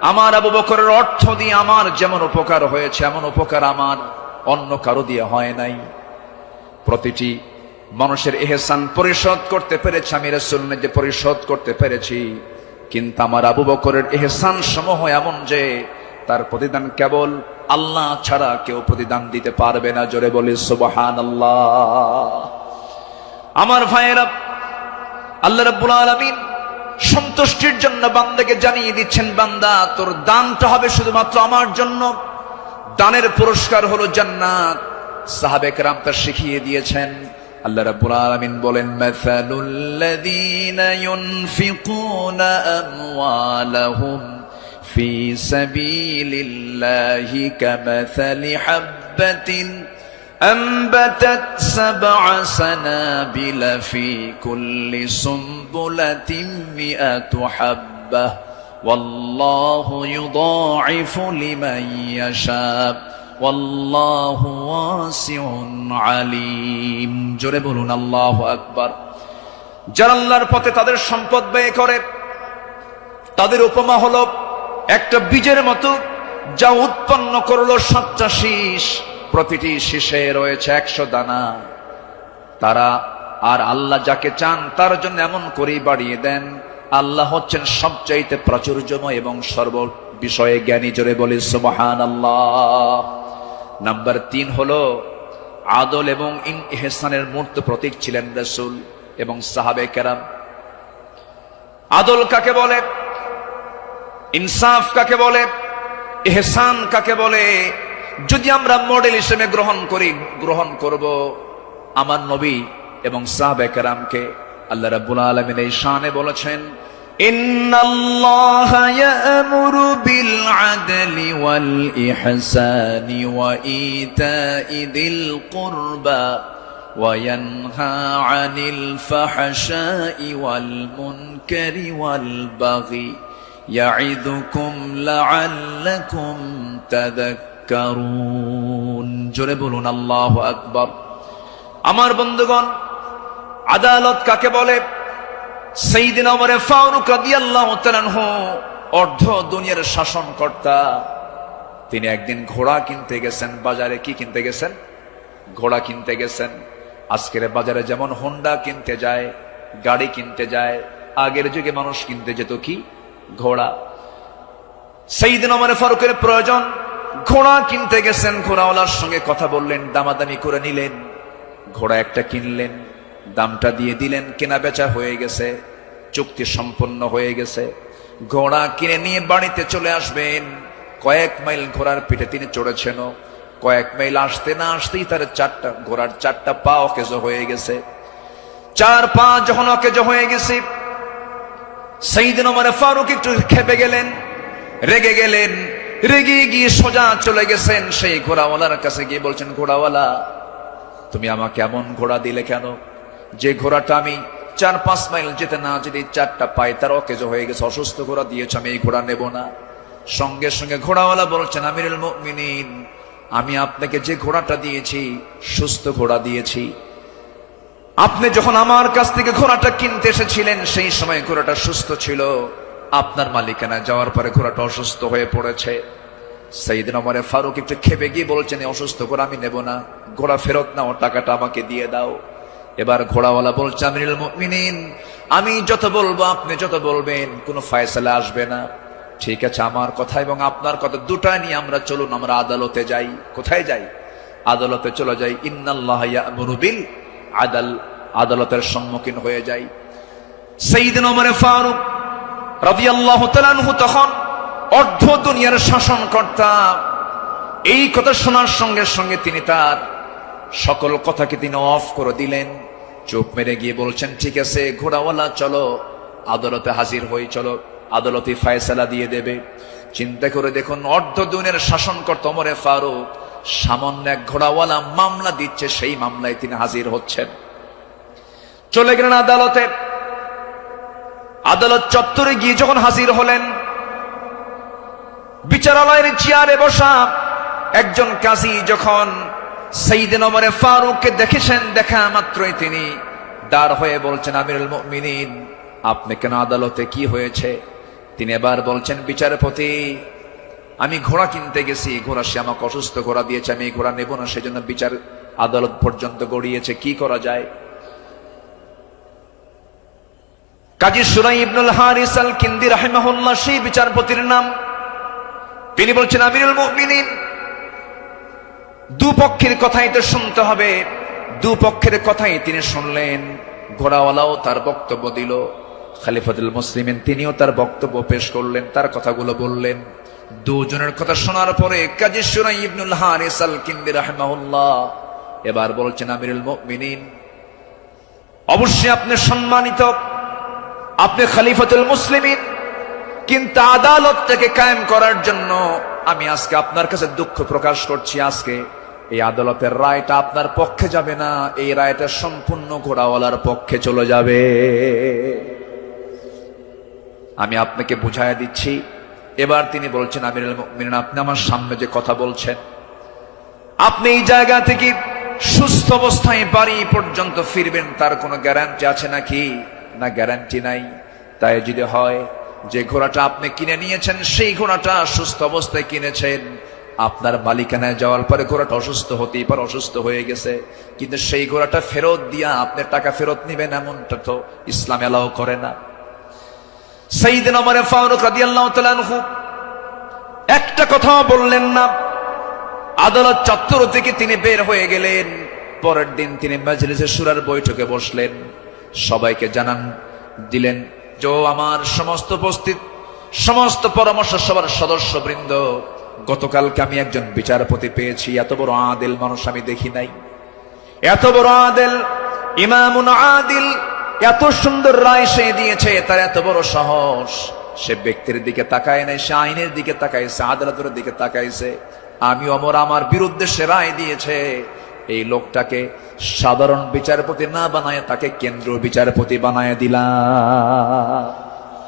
আমার আবু বকরের অর্থ দিয়ে আমার যেমন উপকার হয়েছে, এমন উপকার আমার অন্য কারো দিয়ে হয় নাই। প্রতিটি মানুষের ইহসান পরিশোধ করতে পেরেছি আমি, রাসূল যে পরিশোধ করতে পেরেছি, কিন্তু আমার আবু বকরের ইহসান সমূহ এমন যে তার প্রতিদান কেবল আল্লাহ ছাড়া কেউ প্রতিদান দিতে পারবে না। জোরে বলি সুবহানাল্লাহ। আমার ভাইয়েরা, আল্লাহ রাব্বুল আলামিন সন্তুষ্টির জন্য বান্দাকে জানিয়ে দিচ্ছেন, বান্দা তোর দানটা হবে শুধুমাত্র আমার জন্য। দানের পুরস্কার হলো জান্নাত। সাহাবে কেরাম তা শিখিয়ে দিয়েছেন। আল্লাহ রাব্বুল আলামিন বলেন, মাসালুল লাযীনা ইউনফিকুনা আমওয়ালাহুম ফি সাবিলিল্লাহি কামাসালি হাববাতিন أنبتت 7 سنابل في كل سنبلة 100 حبة ওয়াল্লাহু ইউদাইফু লিমান ইয়াশা ওয়াল্লাহু ওয়াসিউন আলিম। জোরে বলুন আল্লাহু আকবার। যারা আল্লাহর পথে তাদের সম্পদ ব্যয় করে, তাদের উপমা হলো একটা বীজের মতো, যা উৎপন্ন করলো 7টা শীষ, প্রতিটি শীষে রয়েছে 100 দানা। তারা আর আল্লাহ যাকে চান তার জন্য এমন করেই বাড়িয়ে দেন। আল্লাহ হচ্ছেন সবচাইতে প্রাচুর্যময় এবং সর্ব বিষয়ে জ্ঞানী। জোরে বলি সুবহানাল্লাহ। নাম্বার 3 হলো আদল এবং ইহসানের মূর্ত প্রতীক ছিলেন রাসূল এবং সাহাবে কেরাম। আদল কাকে বলে, ইনসাফ কাকে বলে, ইহসান কাকে বলে, যদি আমরা মডেল হিসেবে গ্রহণ করব আমার নবী এবং সাহাবে কেরামকে। আল্লাহ রাব্বুল আলামিন এই শানে বলেছেন, ইন্নাল্লাহা ইয়া'মুরু বিল আদলি ওয়াল ইহসানি ওয়া ইতা'i যিল কুরবা ওয়া ইয়ানহা আনিল ফাহশাই ওয়াল মুনকারি ওয়াল বাগি ইয়া'iদুকুম লা'আল্লাকুম তাযাক্কারুন। জোরে বলুন আল্লাহু আকবার। আমার বন্ধুগণ, আদালত কাকে বলে? সাইয়েদনা ওমর ফারুক রাদিয়াল্লাহু তাআলা আনহু অর্ধ দুনিয়ার শাসনকর্তা। তিনি একদিন ঘোড়া কিনতে গেছেন বাজারে। কি কিনতে গেছেন? ঘোড়া কিনতে গেছেন। আজকের বাজারে যেমন হোন্ডা কিনতে যায়, গাড়ি কিনতে যায়, আগের যুগে মানুষ কিনতে যেত কি? ঘোড়া। সাইয়েদনা ওমর ফারুকের প্রয়োজন, ঘোড়া কিনতে গেছেন। ঘোড়াওয়ালার সঙ্গে কথা বললেন, দামাদামি করে নিলেন, ঘোড়া একটা কিনলেন, দামটা দিয়ে দিলেন, কেনা বেচা হয়ে গেছে, চুক্তি সম্পন্ন হয়ে গেছে। ঘোড়া কিনে নিয়ে বাড়িতে চলে আসবেন। কয়েক মাইল ঘোড়ার পিঠে তিনি চড়েছেন। কয়েক মাইল আসতে না আসতেই তার ঘোড়ার 4টা পা অকেজ হয়ে গেছে। 4 পা যখন অকেজ হয়ে গেছে, সাইয়েদনা ওমর ফারুক একটু ক্ষেপে গেলেন, রেগে গেলেন। রেগে গিয়ে সোজা চলে গেছেন সেই ঘোড়াওয়ালার কাছে গিয়ে বলছেন, ঘোড়াওয়ালা, তুমি আমাকে এমন ঘোড়া দিলে কেন? যে ঘোড়াটা আমি 4-5 মাইল যেতে না যেতে 4টা পায়ে তার অকেজ হয়ে গেছে, অসুস্থ ঘোড়া দিয়েছ, আমি এই ঘোড়া নেব না। সঙ্গে সঙ্গে ঘোড়াওয়ালা বলছেন, আমিরুল মুমিনিন, আমি আপনাকে যে ঘোড়াটা দিয়েছি সুস্থ ঘোড়া দিয়েছি। আপনি যখন আমার কাছ থেকে ঘোড়াটা কিনতে এসেছিলেন সেই সময় ঘোড়াটা সুস্থ ছিল। আপনার মালিকানা যাওয়ার পরে ঘোড়াটা অসুস্থ হয়ে পড়েছে। সাইয়েদনা ওমর ফারুক একটু খেপে গিয়ে বলছেন, অসুস্থ ঘোড়া আমি নেব না, ঘোড়া ফেরত নাও, টাকাটা আমাকে দিয়ে দাও। এবার ঘোড়াওয়ালা বলছে, আমিরুল মুমিনিন, আমি যত বলবো, আপনি যত বলবেন, কোনো ফায়সালা আসবে না। ঠিক আছে, আমার কথা এবং আপনার কথা দুটা নিয়ে আমরা চলুন, আমরা আদালতে যাই। কোথায় যাই? আদালতে চলে যাই। ইন্নাল্লাহা ইয়া'মুরু বিল আদল, আদালতের সম্মুখীন হয়ে যাই। সাইয়েদনা ওমর ফারুক রাদিয়াল্লাহু তাআলা আনহু তখন অর্ধ দুনিয়ার শাসনকর্তা। এই কথা শোনার সঙ্গে সঙ্গে তিনি তার সকল কথাকে তিনি অফ করে দিলেন, চোখ মেরে গিয়ে বলছেন, ঠিক আছে ঘোড়াওয়ালা, চলো আদালতে হাজির হই, চলো আদালতে ফয়সালা দিয়ে দেবে। চিন্তা করে দেখুন, অর্ধ দুনিয়ার শাসনকর্তা ওমর ফারুক সামান্য এক ঘোড়াওয়ালা মামলা দিচ্ছে, সেই মামলায় তিনি হাজির হচ্ছেন। চলে গেলেন আদালতে। আদালত চত্বরে গিয়ে যখন হাজির হলেন, বিচারালয়ের চেয়ারে বসা একজন কাজী যখন সাইয়েদনা ওমর ফারুককে দেখেছেন, দেখা মাত্রই তিনি দাঁড় হয়ে বলছেন, আমিরুল মুমিনিন, আপনি কেন আদালতে, কি হয়েছে? তিনি এবার বলছেন, বিচারপতি, আমি ঘোড়া কিনতে গেছি, ঘোড়া সে আমাকে অসুস্থ ঘোড়া দিয়েছে, আমি এই ঘোড়া নেব না, সেজন্য বিচার আদালত পর্যন্ত গড়িয়েছে, কি করা যায়? কাজী সুরাই ইবনুল হারিস আল কিন্দি রাহিমাহুল্লাহ সেই বিচারপতির নাম। তিনি বলছেন, আমিরুল মুমিনিন, দুপক্ষের কথাই তো শুনতে হবে। দুপক্ষের কথাই তিনি শুনলেন। ঘোড়াওয়ালাও তার বক্তব্য দিল, খলিফাতুল মুসলিমিন তিনিও তার বক্তব্য পেশ করলেন, তার কথাগুলো বললেন। দুজনের কথা শোনার পরে কাজী সুরাই ইবনুল হারিস আল কিন্দি রাহিমাহুল্লাহ এবার বলছেন, আমিরুল মুমিনিন, অবশ্যই আপনি সম্মানিত, আপনি খলিফাতুল মুসলিমিন, কিন্তু আদালতটাকে কায়েম করার জন্য আমি আজকে আপনার কাছে দুঃখ প্রকাশ করছি। আজকে এই আদালতের রায়টা আপনার পক্ষে যাবে না, এই রায়টা সম্পূর্ণ ঘোড়াওয়ালার পক্ষে চলে যাবে। আমি আপনাকে বুঝাইয়া দিচ্ছি। এবার তিনি বলছেন, আমিরুল মুমিনিন, আপনি আমার সামনে যে কথা বলছেন, আপনি এই জায়গা থেকে সুস্থ অবস্থায় বাড়ি পর্যন্ত ফিরবেন, তার কোনো গ্যারান্টি আছে নাকি? না, গ্যারান্টি নাই। তাই যদি হয় যে ঘোড়াটা আপনি কিনে নিয়েছেন, সেই ঘোড়াটা সুস্থ অবস্থায় কিনেছেন, আপনার মালিকানায় যাওয়ার পরে ঘোড়াটা অসুস্থ হতেই পারে, অসুস্থ হয়ে গেছে, কিন্তু সেই ঘোড়াটা ফেরত দিয়া আপনার টাকা ফেরত নিবেন, এমনটা তো ইসলাম এলাও করে না। সাইয়েদনা ওমর ফারুক রাদিয়াল্লাহু তাআলা আনহু একটা কথাও বললেন না। আদালত চত্বর থেকে তিনি বের হয়ে গেলেন। পরের দিন তিনি মাজলিসে শুরার বৈঠকে বসলেন, সবাইকে জানান দিলেন যে আমার সমস্ত উপস্থিত সমস্ত পরামর্শ সভার সদস্যবৃন্দ, গতকালকে আমি একজন বিচারপতি পেয়েছি, এত বড় আদিল মানুষ আমি দেখি নাই। এত বড় আদিল, ইমামুন আদিল, এত সুন্দর রায় সে দিয়েছে, তার এত বড় সাহস। সে ব্যক্তির দিকে তাকায় নাই, সে আইনের দিকে তাকাইছে, আদালতের দিকে তাকাইছে। আমি ওমর আমার বিরুদ্ধে সে রায় দিয়েছে, এই লোকটাকে সাধারণ বিচারপতি না বানায় তাকে কেন্দ্রীয় বিচারপতি বানায় দিলাম।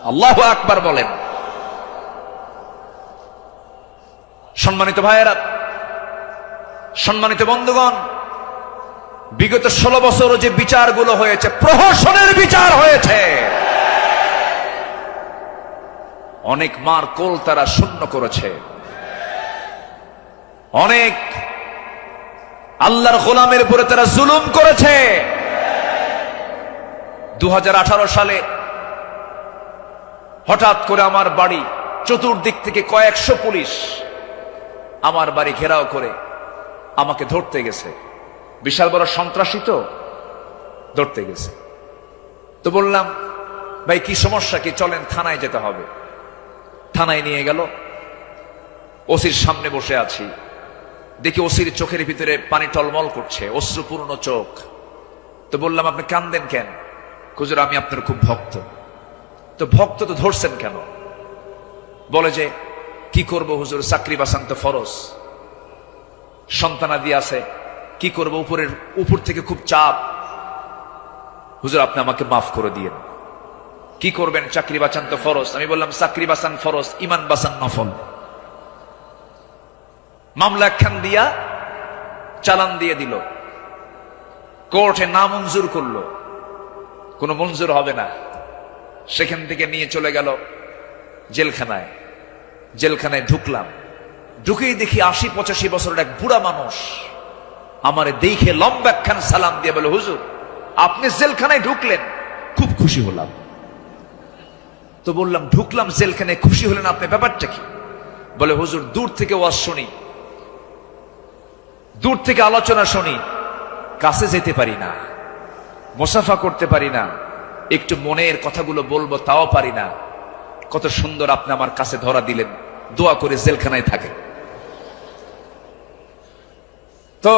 আল্লাহু আকবার বলেন। সম্মানিত ভাইয়েরা, সম্মানিত বন্ধুগণ, বিগত 16 বছর যে বিচারগুলো হয়েছে, প্রহসনের বিচার হয়েছে। অনেক মার কোল তারা শূন্য করেছে, অনেক আল্লাহর গোলামের উপরে তারা জুলুম করেছে। 2018 সালে হঠাৎ করে আমার বাড়ি চতুর্দিক থেকে কয়েকশো পুলিশ আমার বাড়ি ঘেরাও করে আমাকে ধরতে গেছে। বিশাল বড় সন্ত্রাসী তো, ধরতে গেছে। তো বললাম, ভাই কি সমস্যা কি, চলেন থানায় যেতে হবে। থানায় নিয়ে গেল, ওসির সামনে বসে আছি, দেখি ওসির চোখের ভিতরে পানি টলমল করছে, অশ্রুপূর্ণ চোখ। তো বললাম, আপনি কান্দেন কেন? হুজুর আমি আপনার খুব ভক্ত। তো ভক্ত তো ধরছেন কেন? বলে যে কি করব হুজুর, চাকরি বাঁচান তো ফরজ, সন্তানাদি আছে, কি করব, উপর থেকে খুব চাপ। হুজুর আপনি আমাকে মাফ করে দিয়েন। কি করবেন? চাকরি বাঁচান তো ফরজ। আমি বললাম, চাকরি বাঁচান ফরজ, ইমান বাঁচান নফল। মামলা একখান দিয়া চালান দিয়ে দিল, কোর্টে না মঞ্জুর করলো, কোনো মঞ্জুর হবে না। সেখান থেকে নিয়ে চলে গেল জেলখানায়। জেলখানায় ঢুকলাম, ঢুকেই দেখি 80-85 বছরের এক বুড়া মানুষ আমারে দেখে লম্বা একখান সালাম দিয়ে বলে, হুজুর আপনি জেলখানায় ঢুকলেন, খুব খুশি হলাম। তো বললাম, ঢুকলাম জেলখানায়, খুশি হলেন আপনি, ব্যাপারটা কি? বলে, হুজুর দূর থেকে ওয়াজ শুনি, দূর থেকে আলোচনা শুনি, কাছে যেতে পারি না, মুসাফা করতে পারি না, একটু মনের কথাগুলো বলবো তাও পারি না। কত সুন্দর আপনি আমার কাছে ধরা দিলেন, দোয়া করে জেলখানায় থাকে। তো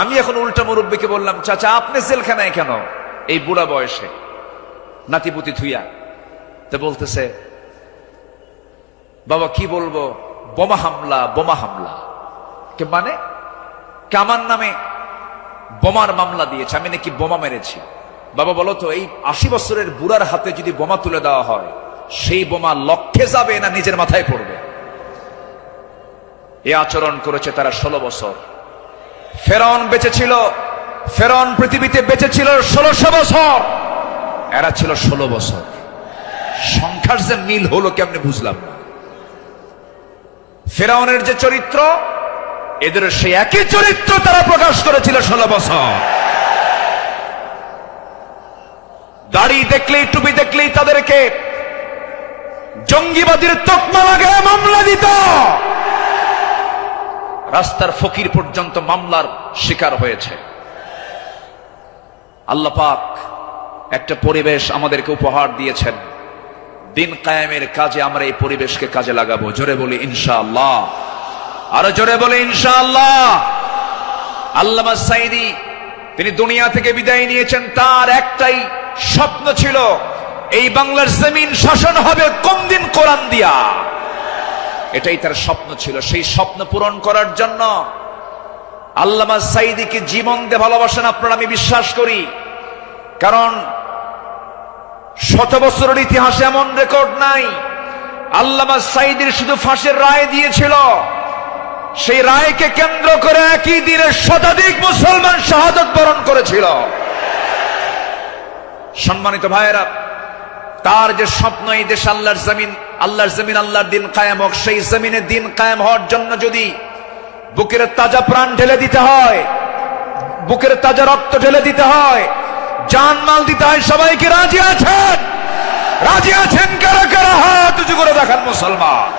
আমি এখন উল্টা মুরব্বীকে বললাম, চাচা আপনি জেলখানায় কেন এই বুড়া বয়সে, নাতিপুতি থুইয়া? তো বলতেছে, বাবা কি বলবো, বোমা হামলা, বোমা হামলা। কে মানে? আমার নামে বোমার মামলা দিয়েছে, আমি নাকি বোমা মেরেছি। বাবা বলো তো, এই 80 বছরের বুড়ার হাতে যদি বোমা তুলে দেওয়া হয়, সেই বোমা লক্ষ্যে যাবে না নিজের মাথায় পড়বে? এ আচরণ করেছে তারা 16 বছর। ফেরাউন বেঁচে ছিল, ফেরাউন পৃথিবীতে বেঁচে ছিল 1600 বছর, এরা ছিল 16 বছর। সংখ্যার যে মিল হলো কেমনে বুঝলাম না। ফেরাউনের যে চরিত্র, এদের সেই একই চরিত্র তারা প্রকাশ করেছিল 16 বছর। দাড়ি দেখলেই, টুপি দেখলেই তাদেরকে জঙ্গিবাদীর তকমা লাগায় মামলা দিত। রাস্তার ফকির পর্যন্ত মামলার শিকার হয়েছে। আল্লাহ পাক একটা পরিবেশ আমাদেরকে উপহার দিয়েছেন, দিন কায়েমের কাজে আমরা এই পরিবেশকে কাজে লাগাবো। জোরে বলি ইনশাআল্লাহ, আরো জোরে বলি ইনশাআল্লাহ। আল্লামা সাঈদী তিনি দুনিয়া থেকে বিদায় নিয়েছেন, তার একটাই স্বপ্ন ছিল, এই বাংলার জমিন শাসন হবে কোন দিন? কোরআন দিয়া। এটাই তার স্বপ্ন ছিল। সেই স্বপ্ন পূরণ করার জন্য আল্লামা সাঈদীকে জীবন দিয়ে ভালোবাসেন আপনারা, আমি বিশ্বাস করি। কারণ শত বছরের ইতিহাসে এমন রেকর্ড নাই। আল্লামা সাঈদীর শুধু ফাঁসির রায় দিয়েছিল, সেই রায়কে কেন্দ্র করে একই দিনে শতাধিক মুসলমান শাহাদাত বরণ করেছিল। সম্মানিত ভাইয়েরা, তার যে স্বপ্ন এই দেশ আল্লাহর জমিন, আল্লাহর দিন কায়েম হোক, সেই জমিনে দিন কায়েম হওয়ার জন্য যদি বুকের তাজা প্রাণ ঢেলে দিতে হয়, বুকের তাজা রক্ত ঢেলে দিতে হয়, জানমাল দিতে হয়, সবাইকে রাজি আছেন? রাজি আছেন কারা কারা? হাত উঁচু করে দেখান মুসলমান।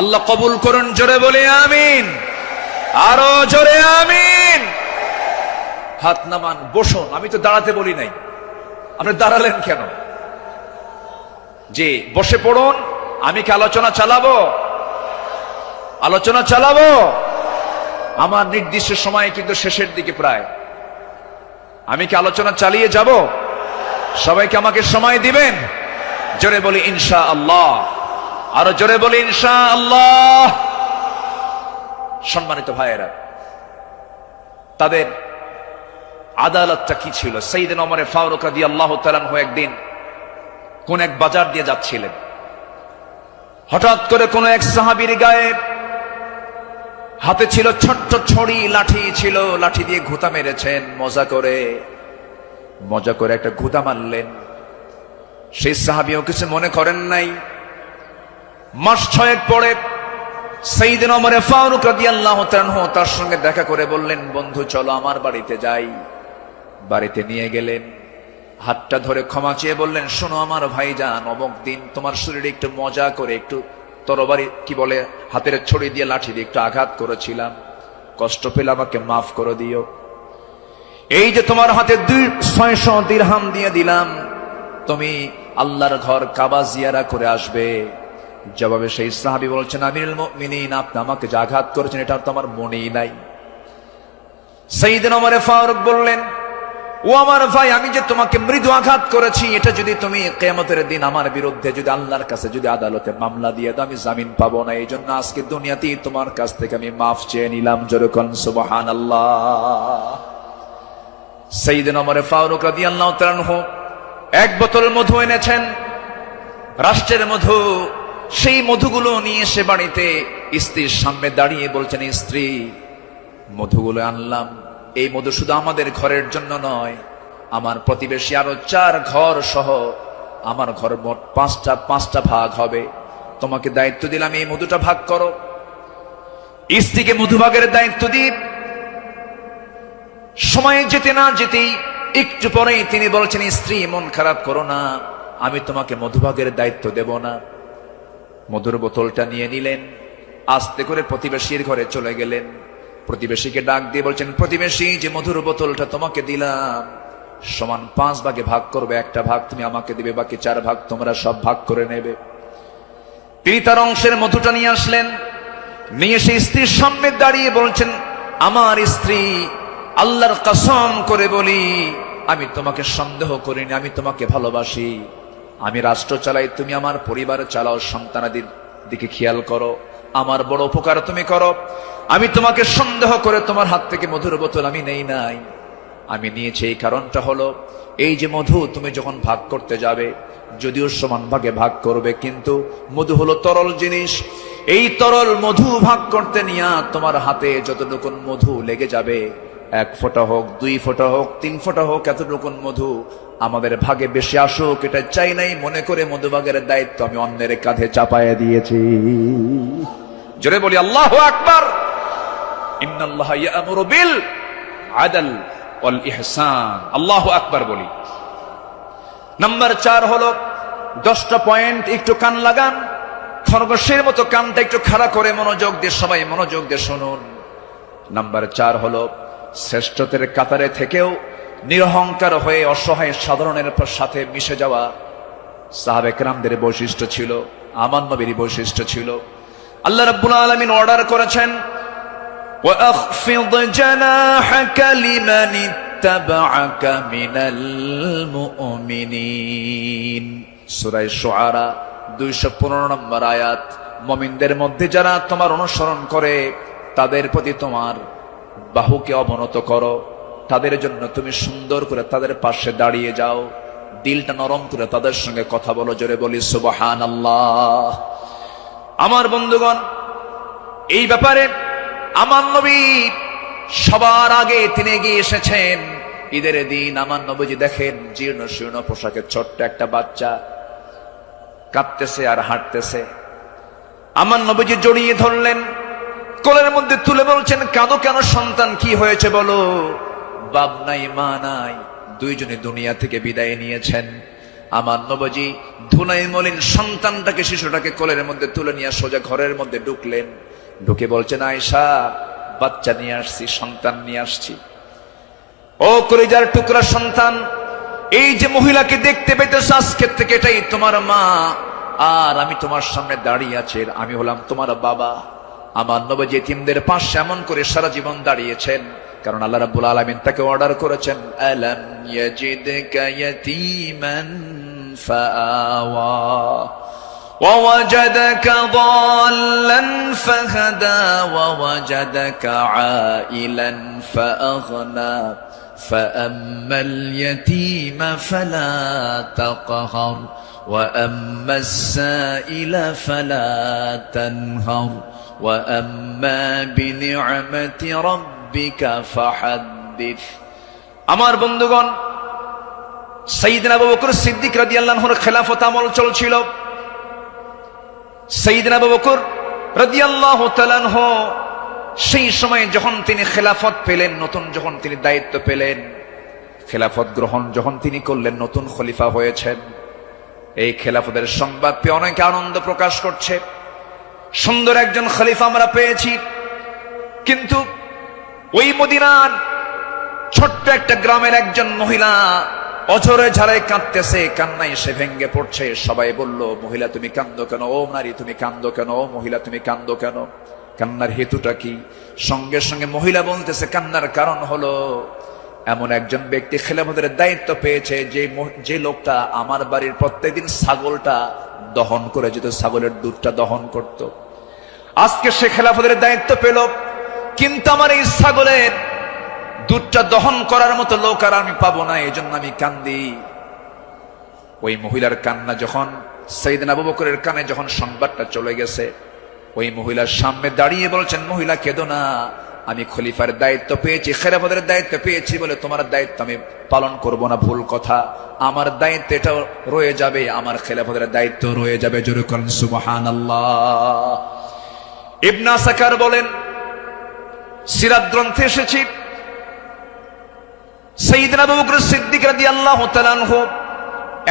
আল্লাহ কবুল করুন, জোরে বলি আমিন, আরো জোরে আমিন। হাত নামান, বসুন। আমি তো দাঁড়াতে বলি নাই, আপনি দাঁড়ালেন কেন? যে বসে পড়ুন। আমি কি আলোচনা চালাবো? আলোচনা চালাবো। আমার নির্দিষ্ট সময় কিন্তু শেষের দিকে প্রায়। আমি কি আলোচনা চালিয়ে যাব? সবাইকে আমাকে সময় দিবেন? জোরে বলি ইনশাআল্লাহ, আরো জোরে বলি ইনশাআল্লাহ। সম্মানিত ভাইয়েরা, তাদের আদালতটা কি ছিল? সাইয়েদনা ওমর ফারুক রাদিয়াল্লাহু তাআলা আনহু একদিন কোন এক বাজার দিয়ে যাচ্ছিলেন। হঠাৎ করে কোন এক সাহাবীর গায়ে হাতে ছিল ছোট্ট ছড়ি, লাঠি ছিল, লাঠি দিয়ে ঘুতা মেরেছেন। মজা করে একটা ঘুতা মারলেন। সেই সাহাবীও কিছু মনে করেন নাই। মাস 6 পরে সাইয়েদনা ওমর ফারুক রাদিয়াল্লাহু তাআলা আনহু তার সঙ্গে দেখা করে বললেন, বন্ধু চলো আমার বাড়িতে যাই। বাড়িতে নিয়ে গেলেন, হাতটা ধরে ক্ষমা চেয়ে বললেন, শোনো আমার ভাইজান, অমুক দিন তোমার শরীরে একটু মজা করে একটু তরবারি কি বলে হাতের ছড়ি দিয়ে লাঠি দিয়ে একটু আঘাত করেছিলাম, কষ্ট পেলে আমাকে মাফ করে দিও। এই যে তোমার হাতে 600 দিরহাম দিয়ে দিলাম, তুমি আল্লাহর ঘর কাবা জিয়ারা করে আসবে। জবাবে সেই সাহাবী বলছেন, আমিরুল মুমিনিন, আপনি আমাকে যে আঘাত করেছেন এটা তো আমার মনেই নাই। সাইয়েদনা ওমর ফারুক বললেন, ও আমার ভাই, আমি যে তোমাকে মৃদু আঘাত করেছি, এটা যদি তুমি কিয়ামতের দিন আমার বিরুদ্ধে যদি আল্লাহর কাছে যদি আদালতে মামলা দিয়ে দাও, আমি জামিন পাবো না। এই জন্য আজকে দুনিয়াতেই তোমার কাছ থেকে আমি মাফ চেয়ে নিলাম। জোরে কোন সুবহানাল্লাহ। সাইয়েদনা ওমর ফারুক রাদিয়াল্লাহু তাআলা আনহু এক বোতল মধু এনেছেন, রাষ্ট্রের মধু। সেই মধুগুলো নিয়ে এসে বাড়িতে স্ত্রীর সামনে দাঁড়িয়ে বলছেন, স্ত্রী, মধুগুলো আনলাম। এই মধু শুধু আমাদের ঘরের জন্য নয়, আমার প্রতিবেশী আরো 4 ঘর সহ আমার ঘর মোট 5টা ভাগ হবে। তোমাকে দায়িত্ব দিলাম, এই মধুটা ভাগ করো। স্ত্রীকে মধু ভাগের দায়িত্ব দিই। সময় যেতে না যেতেই একটু পরেই তিনি বলছেন, স্ত্রী মন খারাপ করো না, আমি তোমাকে মধুভাগের দায়িত্ব দেব না। মধুর বোতলটা নিয়ে নিলেন, আস্তে করে প্রতিবেশীর ঘরে চলে গেলেন। প্রতিবেশীকে ডাক দিয়ে বলছেন, প্রতিবেশী, যে মধুর বোতলটা তোমাকে দিলাম সমান 5 ভাগে ভাগ করবে, একটা ভাগ তুমি আমাকে দিবে, বাকি 4 ভাগ তোমরা সব ভাগ করে নেবে। তিনি তার অংশের মধুটা নিয়ে আসলেন, নিয়ে সেই স্ত্রীর সামনে দাঁড়িয়ে বলছেন, আমার স্ত্রী, আল্লাহর কসম করে বলি, আমি তোমাকে সন্দেহ করিনি, আমি তোমাকে ভালোবাসি। আমি রাষ্ট্র চালাই, তুমি আমার পরিবার চালাও, সন্তানাদির দিকে খেয়াল করো, আমার বড় উপকার তুমি করো। আমি তোমাকে সন্দেহ করে তোমার হাত থেকে মধুর বোতল আমি নেই নাই। আমি নিয়েছি এই কারণটা হলো, এই যে মধু তুমি যখন ভাগ করতে যাবে, যদিও সমান ভাগে ভাগ করবে, কিন্তু মধু হলো তরল জিনিস। এই তরল মধু ভাগ করতে নিয়ে তোমার হাতে যতটুকু মধু লেগে যাবে, 1 ফোঁটা হোক, 2 ফোঁটা হোক, 3 ফোঁটা হোক, এতটুকু মধু আমাদের ভাগে বেশি আসুক এটা চাই নাই। মনে করে মধুভাগের দায়িত্ব আমি অন্যের কাঁধে চাপায়া দিয়েছি। জোরে বলি আল্লাহু আকবার। ইন্নাল্লাহা ইয়া'মুরু বিল আদল ওয়াল ইহসান। আল্লাহু আকবার বলি। নাম্বার 4 হলো 10টা পয়েন্ট, একটু কান লাগান, খরগোশের মতো কানটা একটু খাড়া করে মনোযোগ দিয়ে, সবাই মনোযোগ দিয়ে শুনুন। নাম্বার 4 হলো শ্রেষ্ঠদের কাতারে থেকেও নিরহংকার হয়ে অসহায় সাধারণের সাথে মিশে যাওয়া সাহাবে কেরামদের বৈশিষ্ট্য ছিল, আমার নবীর বৈশিষ্ট্য ছিল। আল্লাহ রাব্বুল আলামিন অর্ডার করেছেন, وَأَخْفِضْ جَنَاحَكَ لِمَنِ اتَّبَعَكَ مِنَ الْمُؤْمِنِينَ। সূরা শুআরা 215 নম্বর আয়াত। মুমিনদের মধ্যে যারা তোমার অনুসরণ করে তাদের প্রতি তোমার বাহুকে অবনত করো, তাদের জন্য তুমি সুন্দর করে তাদের পাশে দাঁড়িয়ে যাও, দিলটা নরম করে তাদের সঙ্গে কথা বলো। জোরে বলি সুবহানাল্লাহ। আমার বন্ধুগণ, এই ব্যাপারে আমার নবী সবার আগে তিনি এগিয়ে এসেছেন। ঈদের দিন আমার নবীজি দেখেন জীর্ণ শীর্ণ পোশাকে ছোট্ট একটা বাচ্চা কাঁদতেছে আর হাঁটতেছে। আমার নবীজি জড়িয়ে ধরলেন, কোলের মধ্যে তুলে বলছেন, কাঁদো কেন সন্তান, কি হয়েছে বলো? বাপ নাই মা নাই, দুইজনে দুনিয়া থেকে বিদায় নিয়েছেন। আমার নবীজি ধুলাই মলিন সন্তানটাকে, শিশুটাকে কোলের মধ্যে তুলে নিয়ে সোজা ঘরের মধ্যে ঢুকলেন। ঢুকে বলছেন, আয়েশা, বাচ্চা নিয়ে আসছি, সন্তান নিয়ে আসছি। ও কলিজার টুকরা সন্তান, এই যে মহিলাকে দেখতে পেতেছ আজকের থেকে এটাই তোমার মা, আর আমি তোমার সামনে দাঁড়িয়ে আছি, আমি হলাম তোমার বাবা। আমার নবী এতিমদের পাশে এমন করে সারা জীবন দাঁড়িয়েছেন, কারণ আল্লাহ রাব্বুল আলামিন তাকে অর্ডার করেছেন, আলাম ইয়াজিদকা ইয়াতীমান ফাআওয়া ووجدك ضالا فهدى ووجدك عائلا فأغنى فأما اليتيم فلا تقهر وأما السائل فلا تنهر وأما بنعمة ربك فحدث। আমার বন্ধুগণ, সাইয়েদনা আবু বকর সিদ্দিক রাদিয়াল্লাহু আনহুর খেলাফত আমল চলছিল। সাইয়েদনা আবু বকর রাদিয়াল্লাহু তাআলা আনহু সেই সময় যখন তিনি খেলাফত পেলেন, নতুন যখন তিনি দায়িত্ব পেলেন, খেলাফত গ্রহণ যখন তিনি করলেন, নতুন খলিফা হয়েছেন, এই খেলাফতের সংবাদ পেয়ে অনেকে আনন্দ প্রকাশ করছে, সুন্দর একজন খলিফা আমরা পেয়েছি। কিন্তু ওই মদিনার ছোট্ট একটা গ্রামের একজন মহিলা অঝরে ঝাড়ে কাঁদতেছে, কান্নায় সে ভেঙ্গে পড়ছে। সবাই বলল, মহিলা তুমি কান্দো কেন? ও নারী তুমি কান্দো কেন? ও মহিলা তুমি কান্দো কেন? কান্নার হেতুটা কি? সঙ্গে সঙ্গে মহিলা বলতেছে, কান্নার কারণ হলো এমন একজন ব্যক্তি খেলাফতের দায়িত্ব পেয়েছে, যে লোকটা আমার বাড়ির প্রত্যেকদিন ছাগলটা দহন করে যেত, ছাগলের দুধটা দহন করত। আজকে সে খেলাফতের দায়িত্ব পেল, কিন্তু আমার এই ছাগলের দুধটা দহন করার মতো লোক আর আমি পাবো না, এই জন্য আমি কান্দি। ওই মহিলার কান্না যখন সাইয়েদনা আবু বকরের কানে যখন সংবাদটা চলে গেছে, ওই মহিলার সামনে দাঁড়িয়ে বলছেন, মহিলা কেঁদো না, আমি খলিফার দায়িত্ব পেয়েছি, খেলাফতের দায়িত্ব পেয়েছি বলে তোমার দায়িত্ব আমি পালন করব না, ভুল কথা। আমার দায়িত্ব এটা রয়ে যাবে, আমার খেলাফতের দায়িত্ব রয়ে যাবে। জোরে করেন সুবহানাল্লাহ। ইবনে আসাকার বলেন, সিরাত গ্রন্থে এসেছে, সাইয়েদনা আবু বকর সিদ্দিক রাদিয়াল্লাহু তাআলা আনহু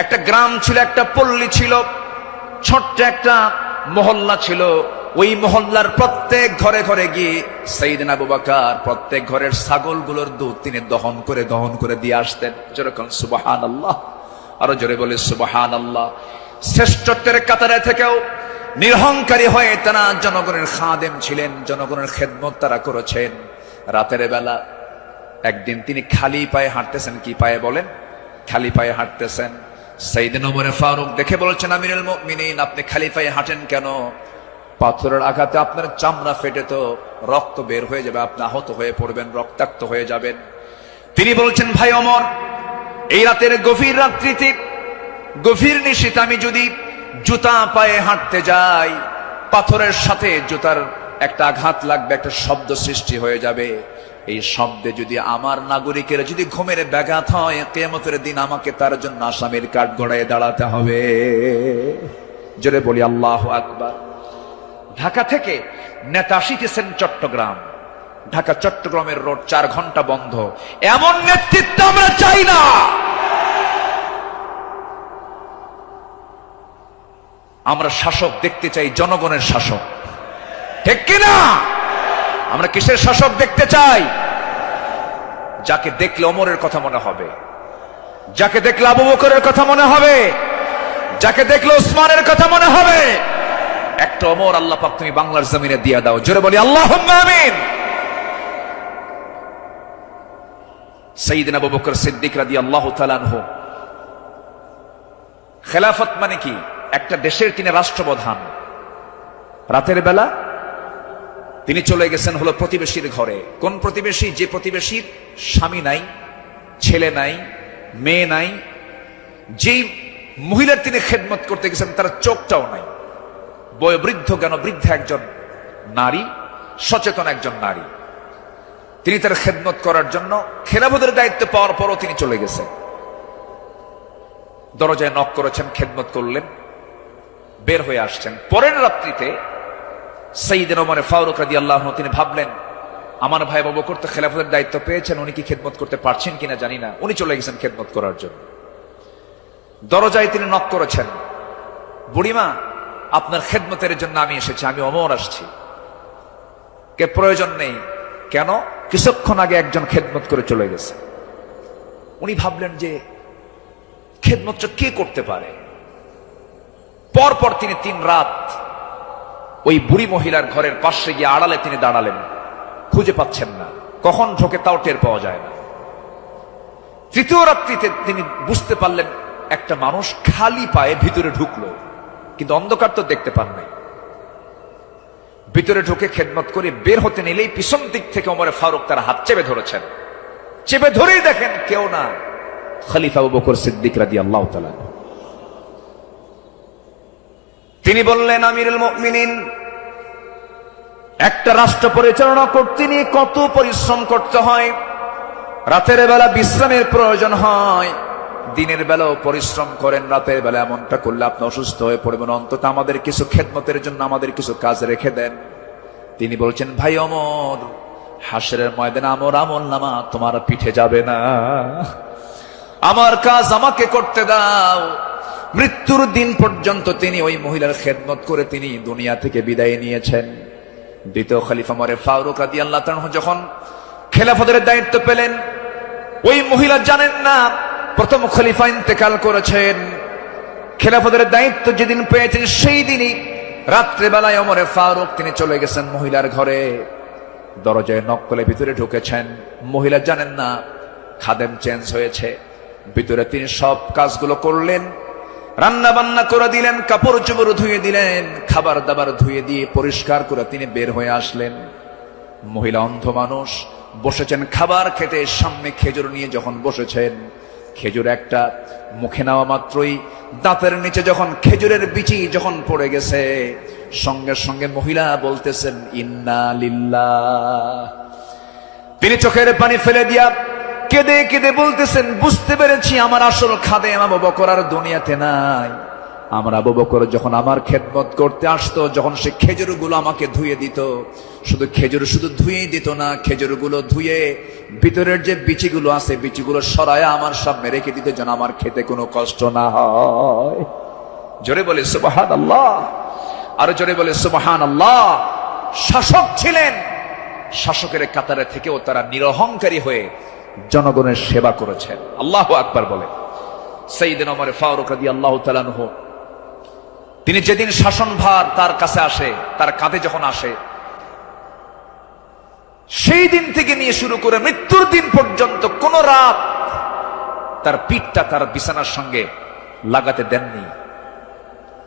একটা গ্রাম ছিল, একটা পল্লী ছিল, ছোট্ট একটা মহল্লা ছিল। ওই মহল্লার প্রত্যেক ঘরে ঘরে গিয়ে সাইয়েদনা আবু বকর প্রত্যেক ঘরের ছাগলগুলোর দুধ তিনি দহন করে দিয়ে আসতেন। যেরকম সুবহানাল্লাহ, আরো জোরে বলে সুবহানাল্লাহ। শ্রেষ্ঠত্বের কাতারে থেকেও নিরহংকারী হয়ে তারা জনগণের খাদেম ছিলেন, জনগণের খেদমত তারা করেছেন। রাতের বেলা একদিন তিনি খালি পায়ে হাঁটতেছেন। কি পায়ে বলেন? খালি পায়ে হাঁটতেছেন। সাইয়েদনা ওমর ফারুক দেখে বলছেন, আমিরুল মুমিনিন, আপনি খালি পায়ে হাঁটেন কেন? পাথরের আঘাতে আপনার চামড়া ফেটে তো রক্ত বের হয়ে যাবে, আপনি আহত হয়ে পড়বেন, রক্তাক্ত হয়ে যাবেন। তিনি বলছেন, ভাই ওমর, এই রাতের গভীর রাত্রিতে, গভীর নিশীথে আমি যদি জুতা পায়ে হাঁটতে যাই, পাথরের সাথে জুতার একটা আঘাত লাগবে, একটা শব্দ সৃষ্টি হয়ে যাবে। এই শব্দে যদি আমার নাগরিকের যদি ঘুমের ব্যাঘাত হয়, কিয়ামতের দিন আমাকে তার জন্য আসামির কাঠ গড়ায় দাঁড়াতে হবে। জোরে বলি আল্লাহু আকবার। ঢাকা থেকে নেতা আসিতেছেন চট্টগ্রাম, ঢাকা চট্টগ্রামের রোড 4 ঘন্টা বন্ধ। এমন নেতৃত্ব আমরা চাই না। আমরা শাসক দেখতে চাই, জনগণের শাসক, ঠিক কিনা? আমরা কিসের শাসক দেখতে চাই? যাকে দেখলে ওমরের কথা মনে হবে, যাকে দেখলে আবু বকরের কথা মনে হবে, যাকে দেখলে উসমানের কথা মনে হবে, একটা ওমর আল্লাহ পাক তুমি বাংলার জমিনে দিয়া দাও, জোরে বলি আল্লাহুম্মা আমিন। সাইয়েদনা আবু বকর সিদ্দিক রাদিয়াল্লাহু তাআলা আনহু, খেলাফত মানে কি? একটা দেশের তিনি রাষ্ট্রপ্রধান। রাতের বেলা তিনি চলে গেছেন হলো প্রতিবেশীর ঘরে। কোন প্রতিবেশী? যে প্রতিবেশীর স্বামী নাই, ছেলে নাই, মেয়ে নাই। যেই মহিলার তিনি খেদমত করতে গেছেন তার চোখটাও নাই। বয়োবৃদ্ধ জ্ঞানবৃদ্ধ একজন নারী, সচেতন একজন নারী। তিনি তার খেদমত করার জন্য খেলাফতের দায়িত্ব পাওয়ার পরও তিনি চলে গেছেন। দরজায় নক করেছেন, খেদমত করলেন, বের হয়ে আসছেন। পরের রাত্রিতে সাইয়েদনা ওমর ফারুক রাদিয়াল্লাহু আনহু তিনি ভাবলেন, আমার ভাই আবু বকর তো খেলাফতের দায়িত্ব পেয়েছেন, উনি কি খেদমত করতে পারছেন কিনা জানি না। উনি চলে গেছেন খেদমত করার জন্য। দরজায় তিনি নক করেছেন, বুড়িমা আপনার খেদমতের জন্য আমি এসেছি, আমি ওমর আসছি। কে প্রয়োজন নেই। কেন? কিছুক্ষণ আগে একজন খেদমত করে চলে গেছে। উনি ভাবলেন যে খেদমতটা কে করতে পারে। পরপর তিনি 3 রাত ওই বুড়ি মহিলার ঘরের পাশে গিয়ে আড়ালে তিনি দাঁড়ালেন, খুঁজে পাচ্ছেন না, কখন ঢোকে তাও টের পাওয়া যায় না। তৃতীয় রাত্রিতে তিনি বুঝতে পারলেন একটা মানুষ খালি পায়ে ভিতরে ঢুকলো, কিন্তু অন্ধকার তো দেখতে পান নাই। ভিতরে ঢুকে খেদমত করে বের হতে নিলেই পিছন দিক থেকে ওমর ফারুক তার হাত চেপে ধরেছেন। চেপে ধরেই দেখেন কেউ না, খলিফা আবু বকর সিদ্দিক রাদিয়াল্লাহু তাআলা। তিনি বললেন, আমিরুল মুমিনিন, একটা রাষ্ট্র পরিচালনা করতে নিয়ে কত পরিশ্রম করতে হয়। রাতের বেলা বিশ্রামের প্রয়োজন হয়, দিনের বেলাও পরিশ্রম করেন, রাতের বেলা এমনটা করলে আপনি অসুস্থ হয়ে পড়বেন, অন্তত আমাদের কিছু খেদমতের জন্য আমাদের কিছু কাজ রেখে দেন। তিনি বলছেন, ভাই ওমর, হাসরের ময়দানে আমার আমলনামা তোমার পিঠে যাবে না, আমার কাজ আমাকে করতে দাও। মৃত্যুর দিন পর্যন্ত তিনি ওই মহিলার খেদমত করে তিনি দুনিয়া থেকে বিদায় নিয়েছেন। দ্বিতীয় খলিফা ওমর ফারুক রাদিয়াল্লাহু তাআলা যখন খেলাফতের দায়িত্ব পেলেন, ওই মহিলা জানেন না প্রথম খলিফা ইন্তেকাল করেছেন। খেলাফতের দায়িত্ব যেদিন পেয়েছেন সেই দিনই রাত্রেবেলায় ওমর ফারুক তিনি চলে গেছেন মহিলার ঘরে। দরজায় নক করে ভিতরে ঢুকেছেন। মহিলা জানেন না খাদেম চেঞ্জ হয়েছে। ভিতরে তিনি সব কাজগুলো করলেন, রান্না বান্না করে দিলেন, কাপড় চোপড় ধুয়ে দিলেন, খাবার দাবার ধুয়ে দিয়ে পরিষ্কার করে তিনি বের হয়ে আসলেন। মহিলা অন্ধ মানুষ, বসেছেন খাবার খেতে, সামনে খেজুর নিয়ে যখন বসেছেন, খেজুর একটা মুখে নেওয়া মাত্রই দাঁতের নিচে যখন খেজুরের বিচি যখন পড়ে গেছে, সঙ্গে সঙ্গে মহিলা বলতেছেন, ইন্না লিল্লাহ। তিনি চোখের পানি ফেলে দিয়া কেঁদে কেঁদে বলতেছেন, বুঝতে পেরেছি আমার আসল খাদেম আবু বকর আর দুনিয়াতে নাই। আমার আবু বকর যখন আমার খেদমত করতে আসতো, যখন সে খেজুরগুলো আমাকে ধুয়ে দিত, শুধু খেজুর শুধু ধুয়েই দিত না, খেজুরগুলো ধুয়ে ভিতরের যে বিচিগুলো আছে বিচিগুলো সরায়া আমার সামনে রেখে দিত, যেন আমার খেতে কোনো কষ্ট না হয়। জোরে বলে সুবহানাল্লাহ, আর জোরে বলে সুবহানাল্লাহ। শাসক ছিলেন, শাসকের কাতারে থেকেও তারা নিরহংকারী হয়ে জনগণের সেবা করেছেন। আল্লাহু আকবার বলে। সাইয়েদনা ওমর ফারুক রাদিয়াল্লাহু তাআলা আনহু তিনি যেদিন শাসনভার তার কাছে আসে, তার কাঁধে যখন আসে, সেই দিন থেকে নিয়ে শুরু করে মৃত্যুর দিন পর্যন্ত কোন রাত তার পিঠটা তার বিছানার সঙ্গে লাগাতে দেননি।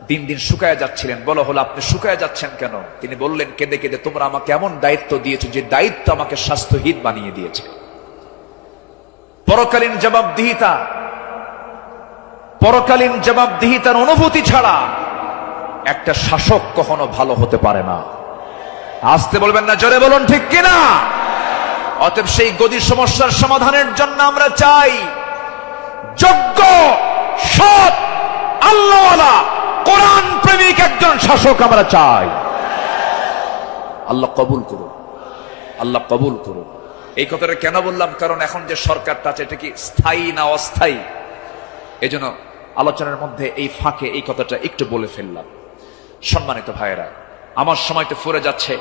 দিন দিন শুকায় যাচ্ছিলেন। বলা হলো, আপনি শুকায় যাচ্ছেন কেন? তিনি বললেন কেঁদে কেঁদে, তোমরা আমাকে এমন দায়িত্ব দিয়েছো যে দায়িত্ব আমাকে স্বাস্থ্যহীন বানিয়ে দিয়েছে। পরকালীন জবাবদিহিতার অনুভূতি ছাড়া একটা শাসক কখনো ভালো হতে পারে না। আসতে বলবেন না, জোরে বলুন ঠিক কিনা? অতএব সেই গদির সমস্যার সমাধানের জন্য আমরা চাই যোগ্য, সৎ, আল্লাহওয়ালা, কোরআন প্রেমিক একজন শাসক আমরা চাই। আল্লাহ কবুল করুন, আল্লাহ কবুল করুন। এই কথাটা কেন বললাম? কারণ এখন যে সরকারটা আছে, এটা কি স্থায়ী না অস্থায়ী? এই জন্য আলোচনার মধ্যে এই ফাঁকে এই কথাটা একটু বলে ফেললাম। সম্মানিত ভাইয়েরা, আমার সময় তো ফুরে যাচ্ছে,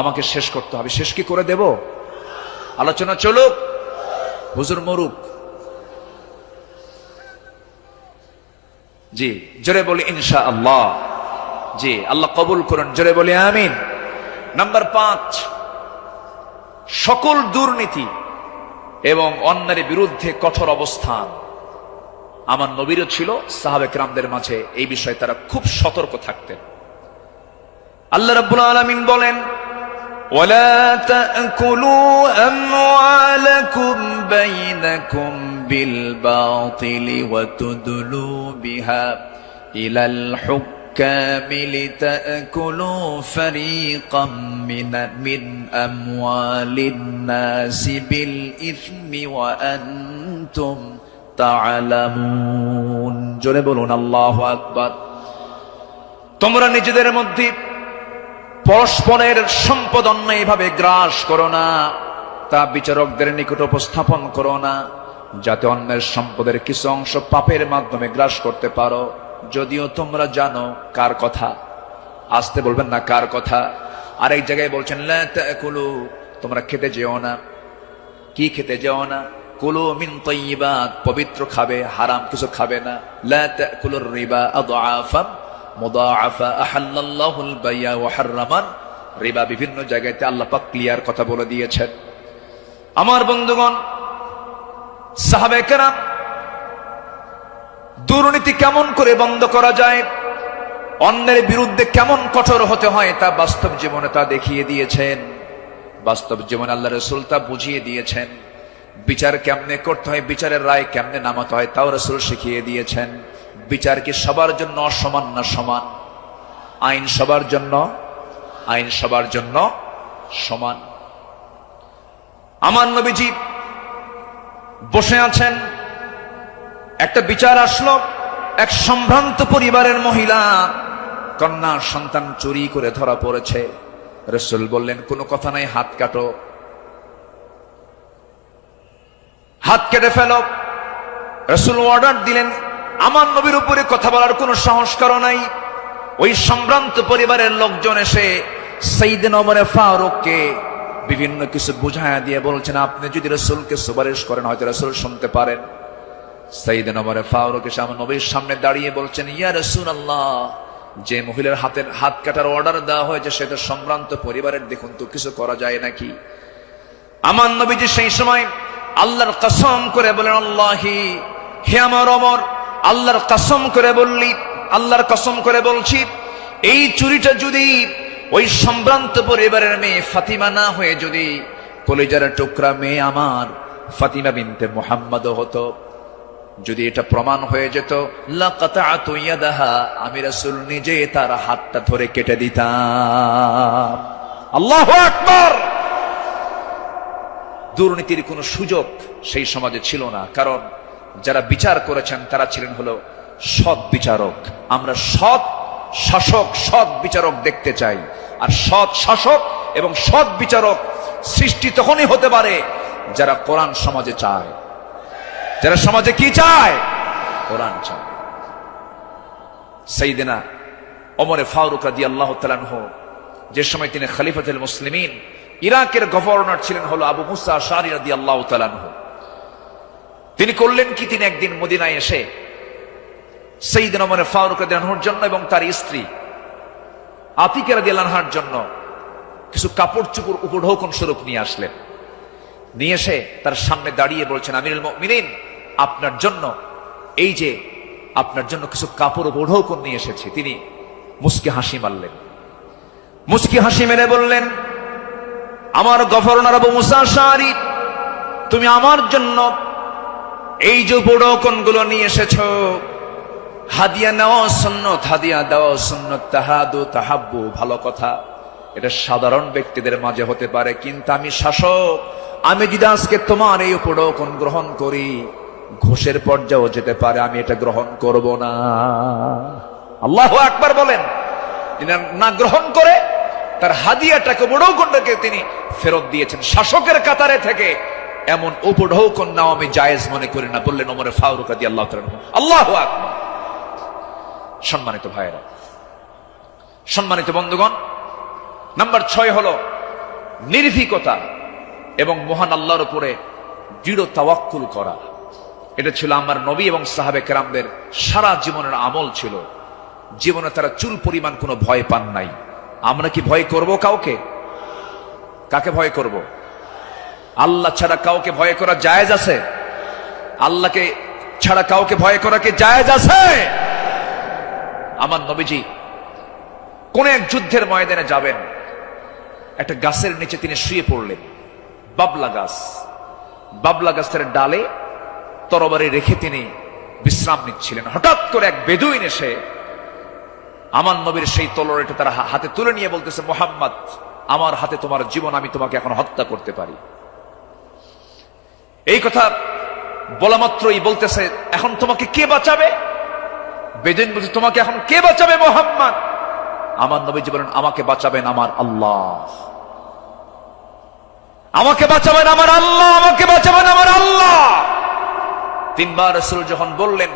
আমাকে শেষ করতে হবে। শেষ কি করে দেব? আলোচনা চলুক, হুজুর মরুক। জি, জোরে বলি ইনশাআল্লাহ, জি, আল্লাহ কবুল করুন, জোরে বলি আমিন। নাম্বার 5, সকল দুর্নীতি এবং অন্যায়ের বিরুদ্ধে কঠোর অবস্থান। আমার নবীরও ছিল, সাহাবে কেরামদের মাঝে এই বিষয়ে তারা খুব সতর্ক থাকতেন। আল্লাহ রাব্বুল আলামিন বলেন, ওয়ালা তাকুলু আমওয়ালাকুম বাইনাকুম বিল বাতিলি ওয়া তুদলু বিহা ইলাল হুক্কামি লিতাকুলু ফারীকাম মিন আমওয়ালিন নাসি বিল ইসমি ওয়া আনতুম তা'লামুন। জোরে বলুন আল্লাহু আকবার। তোমরা নিজেদের মধ্যে পরস্পরের সম্পদ অন্যায়ভাবে গ্রাস করো না, তা বিচারকদের নিকট উপস্থাপন করো না, যাতে অন্যের সম্পদের কিছু অংশ পাপের মাধ্যমে গ্রাস করতে পারো, যদিও তোমরা জানো কার কথা। আসতে বলবেন না, কার কথা। আরেক জায়গায় বলছেন, লা তাকুলু, তোমরা খেতে যেও না। কি খেতে যেও না? কুলু মিন তাইয়্যিবাত, পবিত্র খাবে, হারাম কিছু খাবে না। লা তাকুলুর রিবা আদআফা মুদাআফা আহাল্লাল্লাহুল বাইয়া ওয়া হাররামান রিবা। বিভিন্ন জায়গাতে আল্লাহ পাক ক্লিয়ার কথা বলে দিয়েছেন। আমার বন্ধুগণ, সাহাবায়ে কেরাম দুর্নীতি কেমন করে বন্ধ করা যায়, অন্যের বিরুদ্ধে কেমন কঠোর হতে হয়, তা বাস্তব জীবনে তা দেখিয়ে দিয়েছেন। বাস্তব জীবনে আল্লাহ রাসূল তা বুঝিয়ে দিয়েছেন। বিচার কেমনে করতে হয়, বিচারের রায় কেমনে নামাতে হয়, তাও রাসূল শিখিয়ে দিয়েছেন। বিচার কি সবার জন্য সমান না সমান? আইন সবার জন্য, আইন সবার জন্য সমান। আমার নবীজি বসে আছেন, একটা বিচার আসলো। এক সম্ভ্রান্ত পরিবারের মহিলা কন্যা সন্তান চুরি করে ধরা পড়েছে। রাসূল বললেন, কোনো কথা নাই, হাত কাটো, হাত কেটে ফেলো। রাসূল অর্ডার দিলেন। আমার নবীর উপরে কথা বলার কোনো সাহস কারো নাই। ওই সম্ভ্রান্ত পরিবারের লোকজন এসে সাইয়েদনা ওমর ফারুককে বিভিন্ন কিছু বুঝায়া দিয়ে বলছেন, আপনি যদি রাসূলকে সুপারিশ করেন হয়তো রাসূল শুনতে পারেন। সাইয়েদনা ওমর ফারুক এসে আমার নবীর সামনে দাঁড়িয়ে বলছেন, ইয়া রাসূলুল্লাহ, যে মহিলার হাত কাটার অর্ডার দেওয়া হয়েছে সে তো সম্ভ্রান্ত পরিবারের, দেখুন তো কিছু করা যায় নাকি? আমার নবীজি সেই সময় আল্লাহর কসম করে বলেন, আল্লাহি, হে আমার ওমর, আল্লাহর কসম করে বললি, আল্লাহর কসম করে বলছি, এই চুরিটা যদি ওই সম্ভ্রান্ত পরিবারের মেয়ে ফাতিমা না হয়ে যদি কলিজার টুকরা মেয়ে আমার ফাতিমা বিনতে মুহাম্মদ হতো, যদি এটা প্রমাণ হয়ে যেত, লাকাতাতু ইয়াদাহা, আমি রাসূল নিজে তার হাতটা ধরে কেটে দিতাম। আল্লাহু আকবার। দুর্নীতির কোনো সুযোগ সেই সমাজে ছিল না, কারণ যারা বিচার করেছেন তারা ছিলেন হলো সৎ বিচারক। আমরা সৎ শাসক, সৎ বিচারক দেখতে চাই। আর সৎ শাসক এবং সৎ বিচারক সৃষ্টি তখনই হতে পারে যারা কোরআন সমাজে চায়। যারা সমাজে কি চায়? কোরআন চায়। সাইয়েদনা ওমর ফারুক রাদিয়াল্লাহু তাআলা আনহু, যে সময় তিনি খলিফাতুল মুসলিমিন, ইরাকের গভর্নর ছিলেন হলো আবু মুসা আশআরী রাদিয়াল্লাহু তাআলা আনহু। তিনি করলেন কি, তিনি একদিন মদিনায় এসে সাইয়েদনা ওমর ফারুক রাদিয়াল্লাহু আনহুর জন্য এবং তার স্ত্রী আতিকা রাদিয়াল্লাহু আনহার জন্য কিছু কাপড় চোপড় উপঢৌকন স্বরূপ নিয়ে আসলেন। নিয়ে এসে তার সামনে দাঁড়িয়ে বলছেন, আমিরুল মুমিনিন, আপনার জন্য, এই যে আপনার জন্য কিছু কাপড় উপঢৌকন নিয়ে এসেছি। তিনি মুস্কি হাসি মারলেন। মুস্কি হাসি মেরে বললেন, আমার গভর্নর আবু মুসা আশআরী, তুমি আমার জন্য এই যে উপঢৌকন গুলো নিয়ে এসেছো, হাদিয়া নেওয়া সুন্নত, হাদিয়া দেওয়া সুন্নত, তাহাদু তাহাব্বু, ভালো কথা, এটা সাধারণ ব্যক্তিদের মাঝে হতে পারে, কিন্তু আমি শাসক, আমি যদি আজকে তোমার এই উপঢৌকন গ্রহণ করি, ঘুষের পর্যায়েও যেতে পারে, আমি এটা গ্রহণ করব না। আল্লাহু আকবার বলেন। তিনি না গ্রহণ করে তার হাদিয়াটাকে, উপঢৌকনটাকে তিনি ফেরত দিয়েছেন। শাসকের কাতারে থেকে এমন উপঢৌকন নাও আমি জায়েজ মনে করি না, বললেন ওমর ফারুক রাদিয়াল্লাহু তাআলা আনহু। আল্লাহু আকবার। সম্মানিত ভাইয়েরা, সম্মানিত বন্ধুগণ, নাম্বার 6 হলো নির্ভীকতা এবং মহান আল্লাহর উপরে দৃঢ় তাওয়াক্কুল করা। এটা ছিল আমার নবী এবং সাহাবে কেরামদের সারা জীবনের আমল ছিল। জীবনে তারা চুল পরিমাণ কোনো ভয় পান নাই। আমরা কি ভয় করব কাউকে? কাকে ভয় করব? আল্লাহ ছাড়া কাউকে ভয় করা জায়েজ আছে? আল্লাহকে ছাড়া কাউকে ভয় করা কি জায়েজ আছে? আমার নবীজি কোন এক যুদ্ধের ময়দানে যাবেন, একটা গাছের নিচে তিনি শুয়ে পড়লেন। বাবলা গাছ, বাবলা গাছের ডালে তরবারি রেখে তিনি বিশ্রাম নিচ্ছিলেন। হঠাৎ করে এক বেদুইন এসে আমার নবীর সেই তলোয়ারটা তার হাতে তুলে নিয়ে বলতেছে, মুহাম্মদ, আমার হাতে তোমার জীবন, আমি তোমাকে এখন হত্যা করতে পারি। এই কথা বলা মাত্রই বলতেছে, এখন তোমাকে কে বাঁচাবে? বেদুইন বলছে, তোমাকে এখন কে বাঁচাবে মুহাম্মদ? আমার নবীজি বলেন, আমাকে বাঁচাবেন আমার আল্লাহ, আমাকে বাঁচাবেন আমার আল্লাহ, আমাকে বাঁচাবেন আমার আল্লাহ। তিনবার রাসূল যখন বললেন,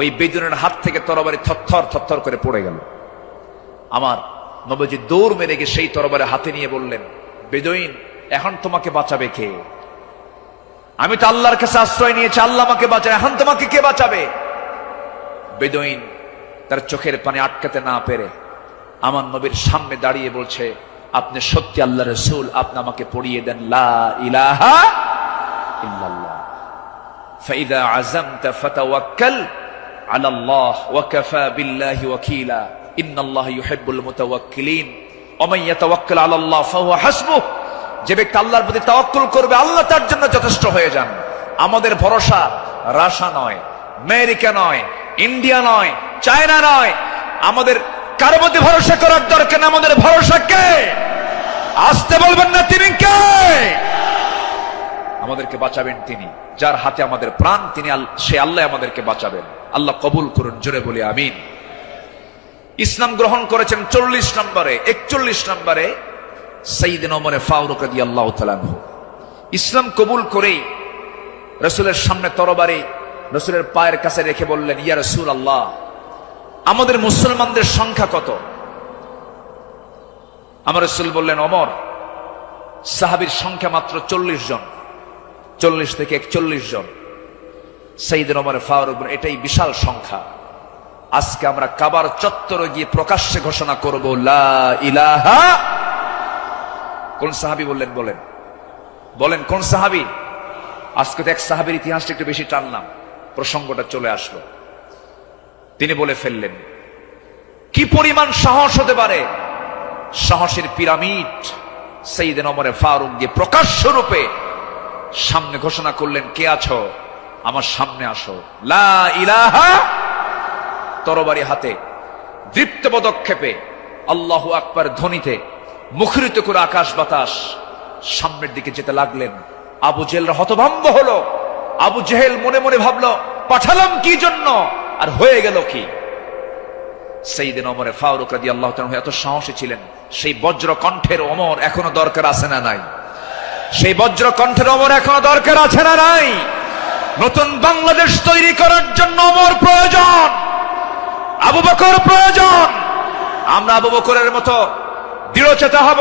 ওই বেদুইনের হাত থেকে তরবারি থরথর থরথর করে পড়ে গেল। আমার নবীজি দৌড় মেরে গিয়ে সেই তরবারি হাতে নিয়ে বললেন, বেদুইন, এখন তোমাকে বাঁচাবে কে? আমি তো আল্লাহর কাছে আশ্রয় নিয়েছি, আল্লাহ আমাকে বাঁচাবে, এখন তোমাকে কে বাঁচাবে? বেদুইন তার চোখের পানি আটকাতে না পেরে আমার নবীর সামনে দাঁড়িয়ে বলছে, আপনি সত্যি আল্লাহ রাসূল, আপনি আমাকে পড়িয়ে দেন লা ইলাহা ইল্লাল্লাহ, ফাইদা আযামতা ফাতাওয়াক্কাল আলাল্লাহ ওয়া কাফা বিল্লাহি ওয়াকিলা, ইন্নাল্লাহা ইউহিব্বুল মুতাওয়াক্কিলিন ওয়া মান ইয়াতাওয়াক্কাল আলাল্লাহ ফাহুয়া হাসবুহ। যে ব্যক্তি আল্লাহর প্রতি তাওয়াক্কুল করবে, আল্লাহ তার জন্য যথেষ্ট হয়ে যান। আমাদের ভরসা রাশিয়া নয়, আমেরিকা নয়, ইন্ডিয়া নয়, চায়না নয়, আমাদের কারো প্রতি ভরসা করার দরকার না। আমাদের ভরসা কে? আসতে বলবেন না, তিনি কে? আমাদেরকে বাঁচাবেন তিনি, যার হাতে আমাদের প্রাণ, তিনি সে আল্লাহ আমাদেরকে বাঁচাবেন। আল্লাহ কবুল করুন, জোরে বলি আমিন। ইসলাম গ্রহণ করেছেন 40 নম্বরে, 41 নম্বরে সাইয়েদনা ওমর ফারুক রাদিয়াল্লাহু তাআলা আনহু। ইসলাম কবুল করেই রাসূলের সামনে তরবারি রাসূলের পায়ের কাছে রেখে বললেন, ইয়া রাসূলুল্লাহ, আমাদের মুসলমানদের সংখ্যা কত? আমার রাসূল বললেন, ওমর, সাহাবীর সংখ্যা মাত্র 40 জন, 40 থেকে 41 জন। সাইয়েদনা ওমর ফারুক বলেন, এটাই বিশাল সংখ্যা। আজকে আমরা কাবার চত্বরে গিয়ে প্রকাশ্যে ঘোষণা করব লা ইলাহা। কোন সাহাবী বললেন? বলেন বলেন, কোন সাহাবী? আজকে তো এক সাহাবীর ইতিহাসটা একটু বেশি টানলাম, প্রসঙ্গটা চলে আসলো। তিনি বলে ফেললেন, কি পরিমাণ সাহস হতে পারে! সাহসের পিরামিড সাইয়েদনা ওমর ফারুক দিয়ে প্রকাশ্য রূপে সামনে ঘোষণা করলেন, কে আছো আমার সামনে আসো, লা ইলাহা। তরবারি হাতে দীপ্ত পদক্ষেপে আল্লাহু আকবার ধ্বনিতে মুখরিত করে আকাশ বাতাস সামনের দিকে যেতে লাগলেন। আবু জেহেল হতভম্ব হলো। আবু জেহেল মনে মনে ভাবলো, পাঠালাম কি জন্য, আর হয়ে গেল কি? সাইয়েদনা ওমর ফারুক রাদিয়াল্লাহু তাআলা এত সাহসী ছিলেন, সেই বজ্র কণ্ঠের ওমর এখনো দরকার আছে না নাই? সেই বজ্র কণ্ঠের ওমর এখনো দরকার আছে না নাই? নতুন বাংলাদেশ তৈরি করার জন্য ওমর প্রয়োজন, আবু বকর প্রয়োজন। আমরা আবু বকরের মতো দৃঢ়চেতা হব,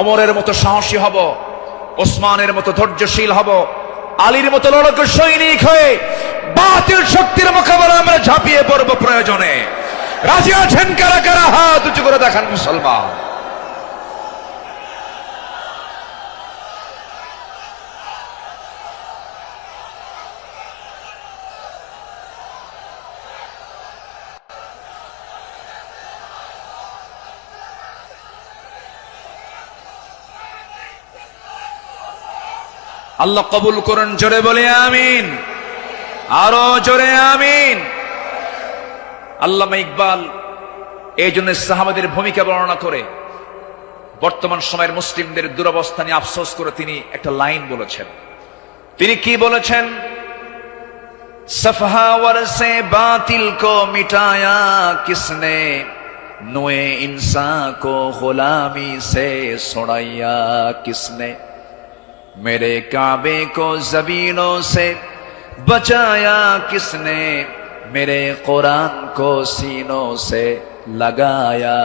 ওমরের মতো সাহসী হব, ওসমানের মতো ধৈর্যশীল হব, আলীর মতো লড়াকু সৈনিক হয়ে বাতিল শক্তির মোকাবেলায় আমরা ঝাঁপিয়ে পড়ব প্রয়োজনে। রাজি আছেন কারা কারা? হাত উঁচু করে দেখান মুসলমান। আল্লাহ কবুল করুন, জোরে বলে আমিন, আরো জোরে আমিন। আল্লামা ইকবাল এই জন্য সাহাবাদের ভূমিকা বর্ণনা করে বর্তমান সময়ের মুসলিমদের দুরবস্থা নিয়ে আফসোস করে তিনি একটা লাইন বলেছেন। তিনি কি বলেছেন? সফহাওয়ার সে বাতিল কো মিটায়া কিসনে, নোয়ে ইনসা কো গোলামি সে ছড়াইয়া কিসনে, मेरे काबे को जमीनों से बचाया किसने, मेरे कुरान को सीनों से लगाया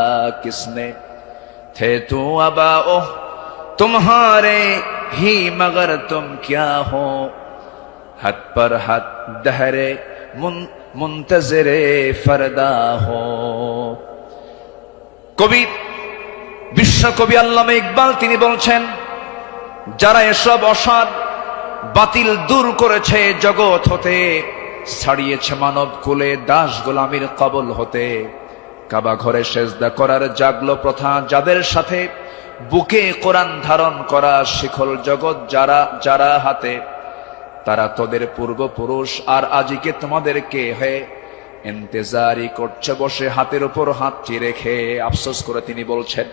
किसने, थे तू अबाओ तुम्हारे ही मगर तुम क्या हो, हद पर हद दहरे মুনতাজিরে ফরদা হো। কবি, বিশ্বকবি আল্লামা ইকবাল তিনি বলছেন, যারা এসব অসার বাতিল দূর করেছে জগৎ হতে, ছাড়িয়েছে মানব কুলে দাস গোলামির কবল হতে, কাবা ঘরে সেজদা করার জাগলো প্রথা যাদের সাথে, বুকে কোরআন ধারণ করা শিখল জগৎ যারা যারা হাতে, তারা তোদের পূর্বপুরুষ আর আজিকে তোমাদেরকে হে ইন্তেজারি করছে বসে হাতের উপর হাতটি রেখে। আফসোস করে তিনি বলছেন,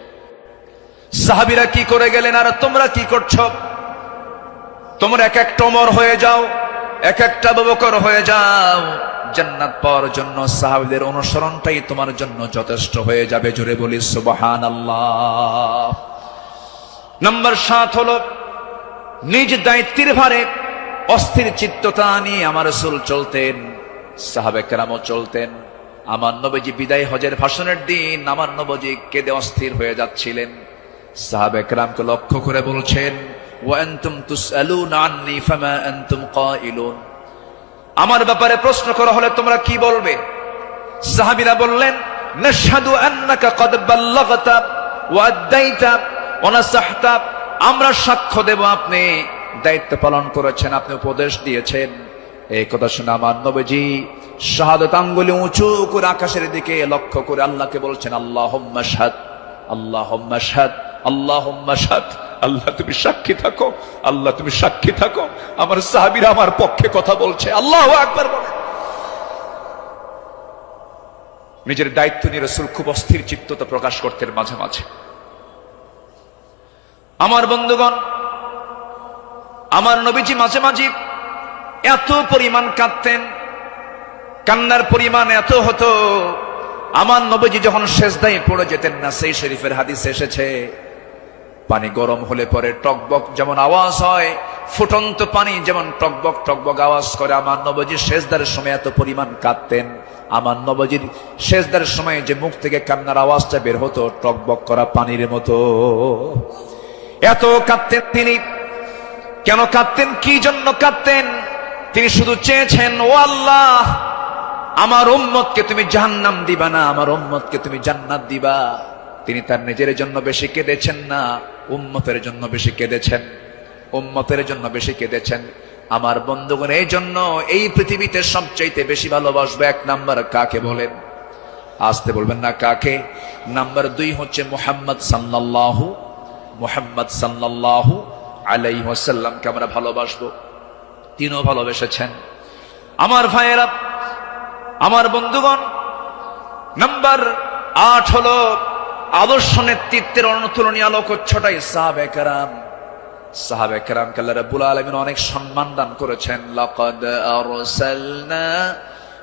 সাহাবীরা কি করে গেলেন আর তোমরা কি করছো? তোমরা এক একটা ওমর হয়ে যাও, এক একটা আবু বকর হয়ে যাও, জান্নাত পাওয়ার জন্য সাহাবীদের অনুসরণটাই তোমার জন্য যথেষ্ট হয়ে যাবে। জোরে বলি সুবহানাল্লাহ। নাম্বার 7 হলো নিজ দায়িত্বের ভারে অস্থির চিত্ততা নিয়ে আমার রাসূল চলতেন, সাহাবে কেরামও চলতেন। আমার নবীজি বিদায় হজের ভাষণের দিন আমার নবীজি কেঁদে অস্থির হয়ে যাচ্ছিলেন। সাহাবে কেরামকে লক্ষ্য করে বলছেন, ওয়া আনতুম তুসআলুনা আন্নী ফামা আনতুম কাইলুন, আমার ব্যাপারে প্রশ্ন করা হলে তোমরা কি বলবে? সাহাবীরা বললেন, নাশহাদু আন্নাকা ক্বাদ বাল্লাগতা ওয়া আদাইতা ওয়া নাসাহতা, আমরা সাক্ষ্য দেব আপনি দায়িত্ব পালন করেছেন, আপনি উপদেশ দিয়েছেন। এই কথা শুনে আমার নবীজি শাহাদাত আঙ্গুলি উঁচু করে আকাশের দিকে লক্ষ্য করে আল্লাহকে বলছেন, আল্লাহুম্মা শাহাদ, আল্লাহুম্মা শাহাদ, আল্লাহুম্মা শাহাদ। আল্লাহ তুমি সাক্ষী থাকো, আল্লাহ তুমি সাক্ষী থাকো, আমার সাহাবীরা আমার পক্ষে কথা বলছে। আল্লাহু আকবার বলে। নিজের দায়িত্ব নিয়ে রাসূল খুব অস্থির চিত্ততা প্রকাশ করতেন মাঝে মাঝে। আমার বন্ধুগণ, আমার নবীজি মাঝে মাঝে এত পরিমাণ কাঁদতেন, কান্নার পরিমাণ এত হতো, আমার নবীজি যখন সেজদায় পড়ে যেতেন না, সেই শরীফের হাদিসে এসেছে, পানি গরম হলে পরে টকবক যেমন আওয়াজ হয়, ফুটন্ত পানি যেমন টকবক টকবক আওয়াজ করে, আমার নবীজি সেজদার সময় এত পরিমাণ কাঁদতেন। আমার নবীজির সেজদার সময় যে মুখ থেকে কান্নার আওয়াজটা বের হতো টকবক করা পানির মতো, এত কাঁদতেন তিনি। কেন কাঁদতেন, কি জন্য কাঁদতেন? তিনি শুধু চেয়েছেন, ও আল্লাহ, আমার উম্মতকে তুমি জাহান্নাম দিবা না, আমার উম্মতকে তুমি জান্নাত দিবা। তিনি তার নিজের জন্য বেশি কেঁদেছেন না, উম্মতের জন্য বেশি কেঁদেছেন, উম্মতের জন্য বেশি কেঁদেছেন। আমার বন্ধুগণ, এই জন্য এই পৃথিবীতে সবচাইতে বেশি ভালোবাসবে 1 নাম্বার কাকে বলেন? আসতে বলবেন না কাকে। নাম্বার 2 হচ্ছে মুহাম্মদ সাল্লাল্লাহু আলাইহি ওয়াসাল্লামকে আমরা ভালোবাসবো। তিনিও ভালোবেসেছেন। আমার ভাইয়েরা, আমার বন্ধুগণ, নাম্বার 8 হলো আদর্শ নেতৃত্বের অনুতুলনীয় আলোকচ্ছটাই সাহাবে কেরাম। সাহাবে কেরামকে আল্লাহ রাব্বুল আলামিন অনেক সম্মান দান করেছেন। লাকাদ আরসালনা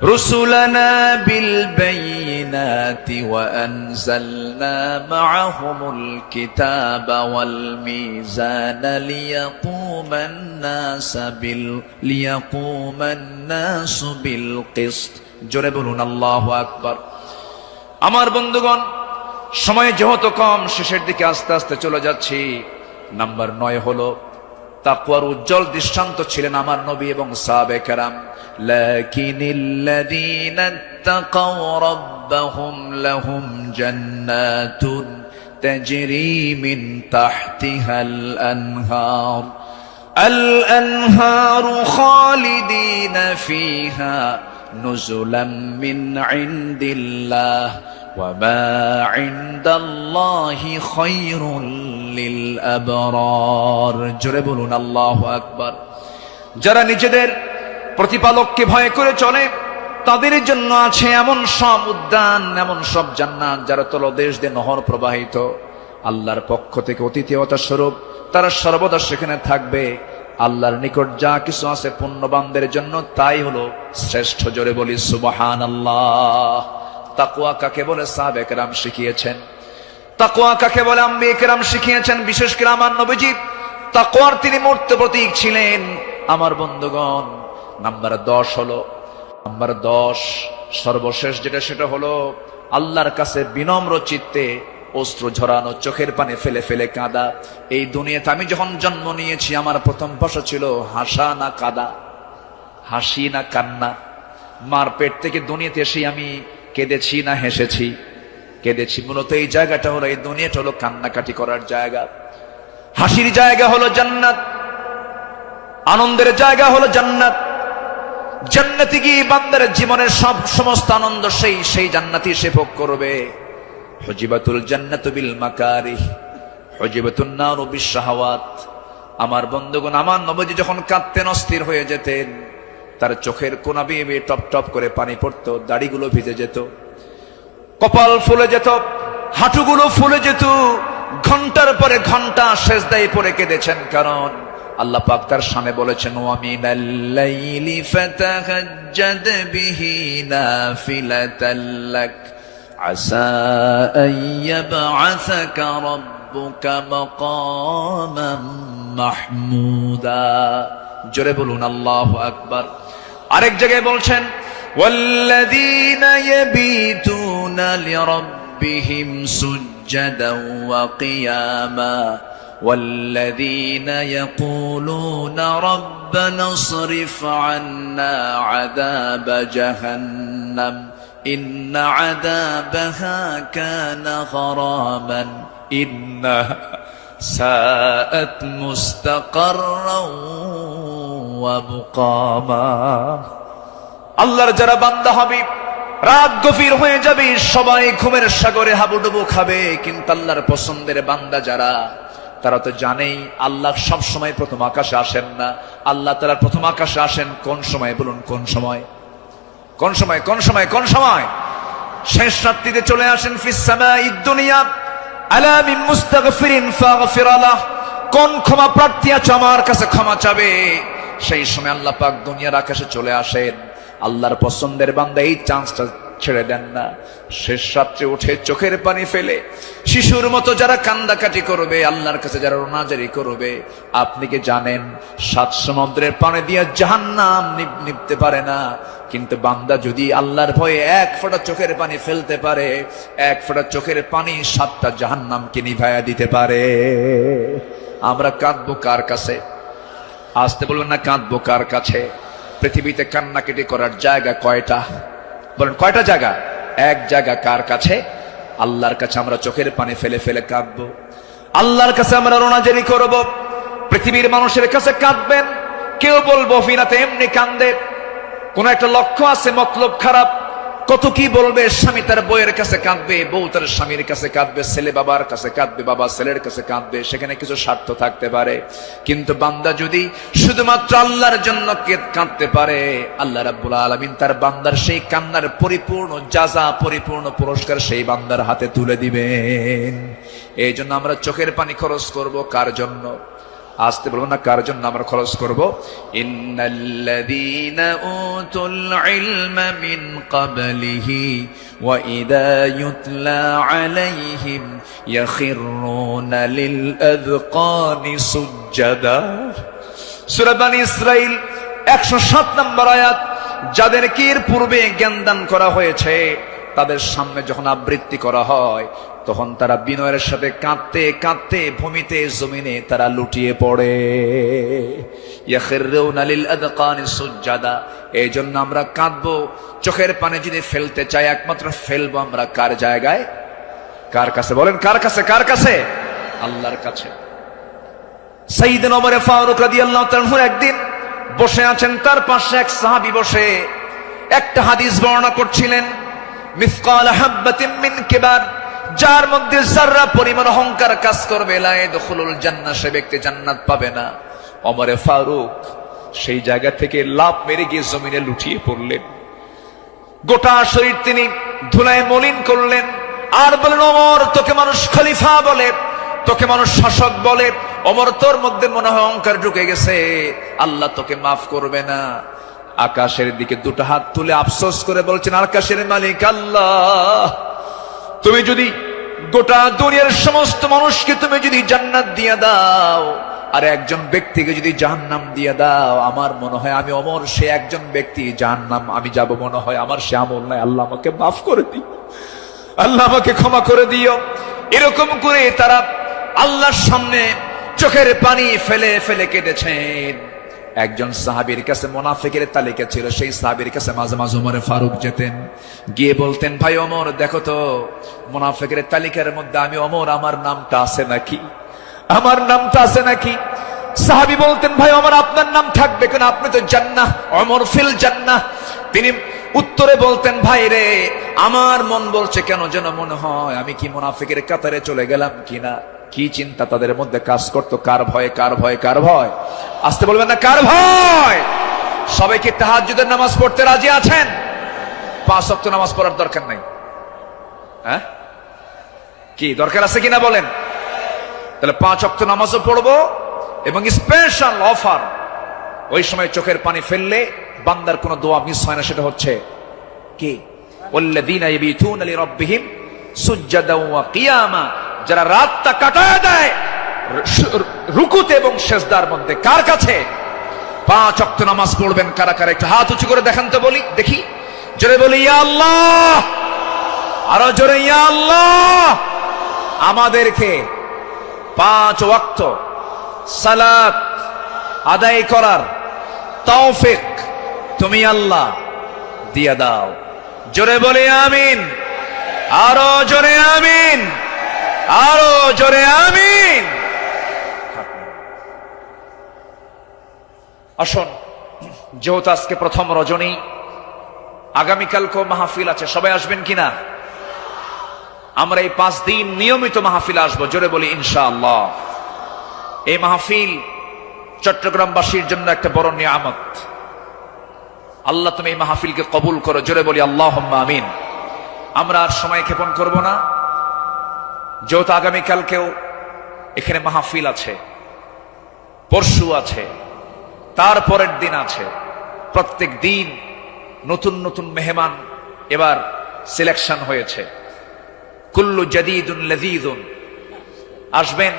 রুসুলানা বিল বাইয়িনাতি ওয়া আনজালনা মাআহুমুল কিতাবা ওয়াল মিজানা লিয়াকুমান নাসু বিল কিসত। জোরে বলুন আল্লাহু আকবার। আমার বন্ধুগণ, সময় যেহেতু কম, শেষের দিকে আস্তে আস্তে চলে যাচ্ছি। নাম্বার 9 হলো তাকওয়ার উজ্জ্বল দৃষ্টান্ত ছিলেন আমার নবী এবং সাহাবে কেরাম। লাকিনিল্লাযীনা তাকাও রাব্বাহুম লাহুম জান্নাতুন তাজরি মিন তাহতিহাল আনহার আল-আনহারু খালিদিনা ফিহা নুজুলাম মিন ইনদিল্লাহ ওয়া মা ইনদাল্লাহি খায়রুল লিল আবরার। জোরে বলুন আল্লাহু আকবার। যারা নিজেদের প্রতিপালককে ভয় করে চলে, তাদের জন্য আছে এমন সব উদ্যান, এমন সব জান্নাত যারা তলদেশ দিয়ে নহর প্রবাহিত। আল্লাহর পক্ষ থেকে অতিথিয়তা স্বরূপ তারা সর্বদা সেখানে থাকবে। আল্লাহর নিকট যা কিছু আছে পুণ্যবানদের জন্য তাই হলো শ্রেষ্ঠ। জোরে বলি সুবহানাল্লাহ। তাকওয়া কাকে বলে সাহাবে কেরাম শিখিয়েছেন, তাকওয়া কাকে বলে আম্বিয়ে কেরাম শিখিয়েছেন। বিশেষ করে আমার নবীজি তাকওয়ার তিনি মূর্ত প্রতীক ছিলেন। আমার বন্ধুগণ, নাম্বার 10 হলো, নাম্বার 10 সর্বশেষ যেটা, সেটা হলো আল্লাহর কাছে বিনম্র চিত্তে অশ্রু ঝরানো, চোখের পানি ফেলে ফেলে কাঁদা। এই দুনিয়াতে আমি যখন জন্ম নিয়েছি আমার প্রথম ভাষা ছিল হাসা না কাঁদা, হাসি না কান্না। মার পেট থেকে দুনিয়াতে এসে আমি কেঁদেছি না হেসেছি? কেঁদেছি। মূলত এই জায়গাটা হলো, এই দুনিয়াটা হলো কান্নাকাটি করার জায়গা। হাসির জায়গা হলো জান্নাত, আনন্দের জায়গা হলো জান্নাত। জান্নাতে গিয়ে বান্দার জীবনের সমস্ত আনন্দ সেই জান্নাতই সে ভোগ করবে। হুজিবাতুল জান্নাতু বিল মাকারিহ, হুজিবাতুন নারু বিশ শাহাওয়াত। আমার বন্ধুগণ, আমার নবীজি যখন কাঁদতেন, অস্থির হয়ে যেতেন, তার চোখের কোনা বেয়ে বেয়ে টপ টপ করে পানি পড়তো, দাড়িগুলো ভিজে যেত, কপাল ফুলে যেত, হাঁটুগুলো ফুলে যেত। ঘন্টার পরে ঘন্টা সেজদায় পড়ে কেঁদেছেন, কারণ আল্লাহ পাক তার সামনে বলেছেন, ওয়া মিনাল লাইলি ফাতাহাজ্জাদ বিহি নাফিলাতাল লাক আসা আন ইয়াবআসাকা রাব্বুকা মাকামান মাহমুদা। জোরে বলুন আল্লাহু আকবার। আরেক জায়গায় বলছেন, ওয়াল্লাযীনা ইয়াবীতুনা লিরাব্বিহিম সুজ্জাদান ওয়া কিয়ামা والذين يقولون ربنا اصرف عنا عذاب جهنم إن عذابها كان غراما إنها ساءت مستقرا ومقاما। আল্লাহর যারা বান্দা হবে, রাত গভীর হয়ে যাবে, সবাই ঘুমের সাগরে হাবুডুবু খাবে, কিন্তু আল্লাহর পছন্দের বান্দা যারা, তারা তো জানেই আল্লাহ সব সময় প্রথম আকাশে আসেন না। আল্লাহ তাআলা প্রথম আকাশে আসেন কোন সময়? বলুন কোন সময়? কোন সময়? কোন সময়? কোন সময়? শেষ রাত্রিতে চলে আসেন। ফিস সামাঈদ দুনিয়া আলা মিন মুস্তাগফিরিন ফাগফির লাহ। কোন ক্ষমা প্রার্থী আছে আমার কাছে ক্ষমা চাবে? সেই সময় আল্লাহ পাক দুনিয়ার আকাশে চলে আসেন। আল্লাহর পছন্দের বান্দা এই চান্সটা ছেড়ে দেন না। শেষ রাত্রে উঠে চোখের পানি ফেলে শিশুর মতো যারা কান্দাকাটি করবে, আল্লাহর কাছে যারা রোনাজারি করবে, আপনি কি জানেন 7 সমুদ্রের পানি দিয়ে জাহান্নাম নিভতে পারে না, কিন্তু বান্দা যদি আল্লাহর ভয়ে 1 ফোঁটা চোখের পানি ফেলতে পারে, 1 ফোঁটা চোখের পানি 7টা জাহান্নামকে নিভাইয়া দিতে পারে। আমরা কাঁদবো কার কাছে? আসতে বলবেন না, কাঁদবো কার কাছে? পৃথিবীতে কান্নাকাটি করার জায়গা কয়টা? বলেন কয়টা জায়গা? এক জায়গা। কার কাছে? আল্লাহর কাছে আমরা চোখের পানি ফেলে ফেলে কাঁদবো, আল্লাহর কাছে আমরা রোনাজারি করব। পৃথিবীর মানুষের কাছে কাঁদবেন, কেউ বলবো ফিনাতে এমনি কান্দে, কোন একটা লক্ষ্য আছে, মতলব খারাপ। কত কি বলবে। স্বামী তার বউয়ের কাছে কাঁদবে, বউ তার স্বামীর কাছে কাঁদবে, ছেলে বাবার কাছে কাঁদবে, বাবা ছেলের কাছে কাঁদবে, সেখানে কিছু স্বার্থ থাকতে পারে। কিন্তু বান্দা যদি শুধুমাত্র আল্লাহর জন্য কাঁদতে পারে, আল্লাহ রাব্বুল আলামিন তার বান্দার সেই কান্নার পরিপূর্ণ জাযা, পরিপূর্ণ পুরস্কার সেই বান্দার হাতে তুলে দিবেন। এই জন্য আমরা চোখের পানি খরচ করব কার জন্য? আসতে বলবো না, কার জন্য আমরা খরচ করব? ইন্নাল্লাযীনা উতুল ইলমা মিন ক্বাবলিহি ওয়া ইযা ইউতলা আলাইহিম ইয়াখিরুনা লিল আযকানি সুজ্জাদা। সূরা বনী ইসরাঈল 107 নম্বর আয়াত। যাদেরকে এর পূর্বে জ্ঞান দান করা হয়েছে, তাদের সামনে যখন আবৃত্তি করা হয়, তখন তারা বিনয়ের সাথে কাঁদতে কাঁদতে ভূমিতে জমিনে তারা লুটিয়ে পড়ে। ইয়াখিরুনা লিল আযকানি সুজ্জাদা। এই জন্য আমরা কাঁদবো। চোখের পানি যদি ফেলতে চাই, একমাত্র ফেলবো আমরা কার জায়গায়? কার কাছে? বলেন কার কাছে? কার কাছে? আল্লাহর কাছে। সাইয়েদনা ওমর ফারুক রাদিয়াল্লাহু তাআলা একদিন বসে আছেন, তার পাশে এক সাহাবী বসে একটা হাদিস বর্ণনা করছিলেন। মিসকাল হাববাতিন মিন কিবার, যার মধ্যে যাররা পরিমাণ অহংকার কাজ করবে, লা ইয়াদখুলুল জান্নাহ, সে ব্যক্তি জান্নাত পাবে না। ওমর ফারুক সেই জায়গা থেকে লাফ মেরে গিয়ে জমিনে লুটিয়ে পড়লেন। গোটা শরীর তিনি ধুলায় মলিন করলেন, আর বলেন, ওমর, তোকে মানুষ খলিফা বলে, তোকে মানুষ শাসক বলে, ওমর তোর মধ্যে মনে হয় অহংকার ঢুকে গেছে, আল্লাহ তোকে মাফ করবে না। আকাশের দিকে দুটো হাত তুলে আফসোস করে বলছেন, আকাশের মালিক আল্লাহ, তুমি যদি গোটা দুনিয়ার সমস্ত মানুষকে তুমি যদি জান্নাত দিয়ে দাও, আর একজন ব্যক্তিকে যদি জাহান্নাম দিয়ে দাও, আমার মনে হয় আমি ওমর সে একজন ব্যক্তি, জাহান্নাম আমি যাব মনে হয় আমার সে আমল নাই, আল্লাহ আমাকে মাফ করে দিও, আল্লাহ আমাকে ক্ষমা করে দিও। এরকম করে তারা আল্লাহর সামনে চোখের পানি ফেলে ফেলে কেঁদেছেন। একজন সাহাবীর কাছে মুনাফিকের তালিকা ছিল, সেই সাহাবীর কাছে মাঝে মাঝে ওমর ফারুক যেতেন, গিয়ে বলতেন, ভাই ওমর দেখো তো মুনাফিকের তালিকার মধ্যে আমি ওমর, আমার নামটা আছে নাকি, আমার নামটা আছে নাকি? সাহাবী বলতেন, ভাই ওমর আপনার নাম থাকবে কেন, আপনি তো জান্নাহ, ওমর ফিল জান্নাহ। তিনি উত্তরে বলতেন, ভাই রে আমার মন বলছে কেন যেন মনে হয় আমি কি মুনাফিকের কাতারে চলে গেলাম কিনা। কি চিন্তা তাদের মধ্যে কাজ করতো, কার ভয় কার ভয় কার ভয়, আসতে বলবেন না, কার ভয়? সবাই কি তাহাজ্জুদের নামাজ পড়তে রাজি আছেন? 5 ওয়াক্ত নামাজ পড়ার দরকার নাই, হ্যাঁ কি দরকার আছে কিনা বলেন? তাহলে 5 ওয়াক্ত নামাজও পড়বো, এবং স্পেশাল অফার, ওই সময় চোখের পানি ফেললে বান্দার কোনো দোয়া মিস হয় না, সেটা হচ্ছে কি, ওয়াল্লাযীনা ইয়াবিতুনা লিরাব্বিহিম সুজদান ওয়া কিয়ামা, যারা রাতটা কাটায় দেয় রুকুতে এবং সিজদার মধ্যে। কার কাছে? 5 ওয়াক্ত নামাজ পড়বেন কারা কারা, একটু হাত উঁচু করে দেখান তো বলি, দেখি, জোরে বলি ইয়া আল্লাহ, আরো জোরে ইয়া আল্লাহ। আমাদেরকে 5 ওয়াক্ত সালাত আদায় করার তৌফিক তুমি আল্লাহ দিয়া দাও। জোরে বলি আমিন, আরো জোরে আমিন, আরো জোরে আমিন। আসুন, যেহেতু আজকে প্রথম রজনী, আগামীকালকেও মাহফিল আছে, সবাই আসবেন কিনা? আমরা এই 5 দিন নিয়মিত মাহফিল আসবো, জোরে বলি ইনশাআল্লাহ। এই মাহফিল চট্টগ্রামবাসীর জন্য একটা বড় নিয়ামত। আল্লাহ তুমি এই মাহফিলকে কবুল করো, জোরে বলি আল্লাহুম্মা আমিন। আমরা আর সময় ক্ষেপণ করব না, যেহেতু আগামীকালকেও এখানে মাহফিল আছে, পরশু আছে, তারপরের দিন আছে, প্রত্যেক দিন নতুন নতুন মেহমান এবার সিলেকশন হয়েছে। কুল্লু জাদীদুন লাযীযুন, আসবেন,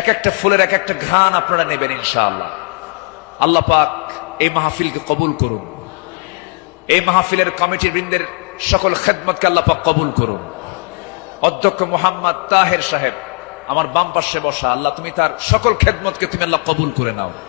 এক একটা ফুলের এক একটা ঘ্রাণ আপনারা নেবেন ইনশাআল্লাহ। আল্লাহ পাক এই মাহফিলকে কবুল করুন, এই মাহফিলের কমিটির বৃন্দের সকল খেদমতকে আল্লাহ পাক কবুল করুন। অধ্যক্ষ মোহাম্মদ তাহের সাহেব আমার বাম পাশে বসা, আল্লাহ তুমি তার সকল খেদমতকে তুমি আল্লাহ কবুল করে নাও।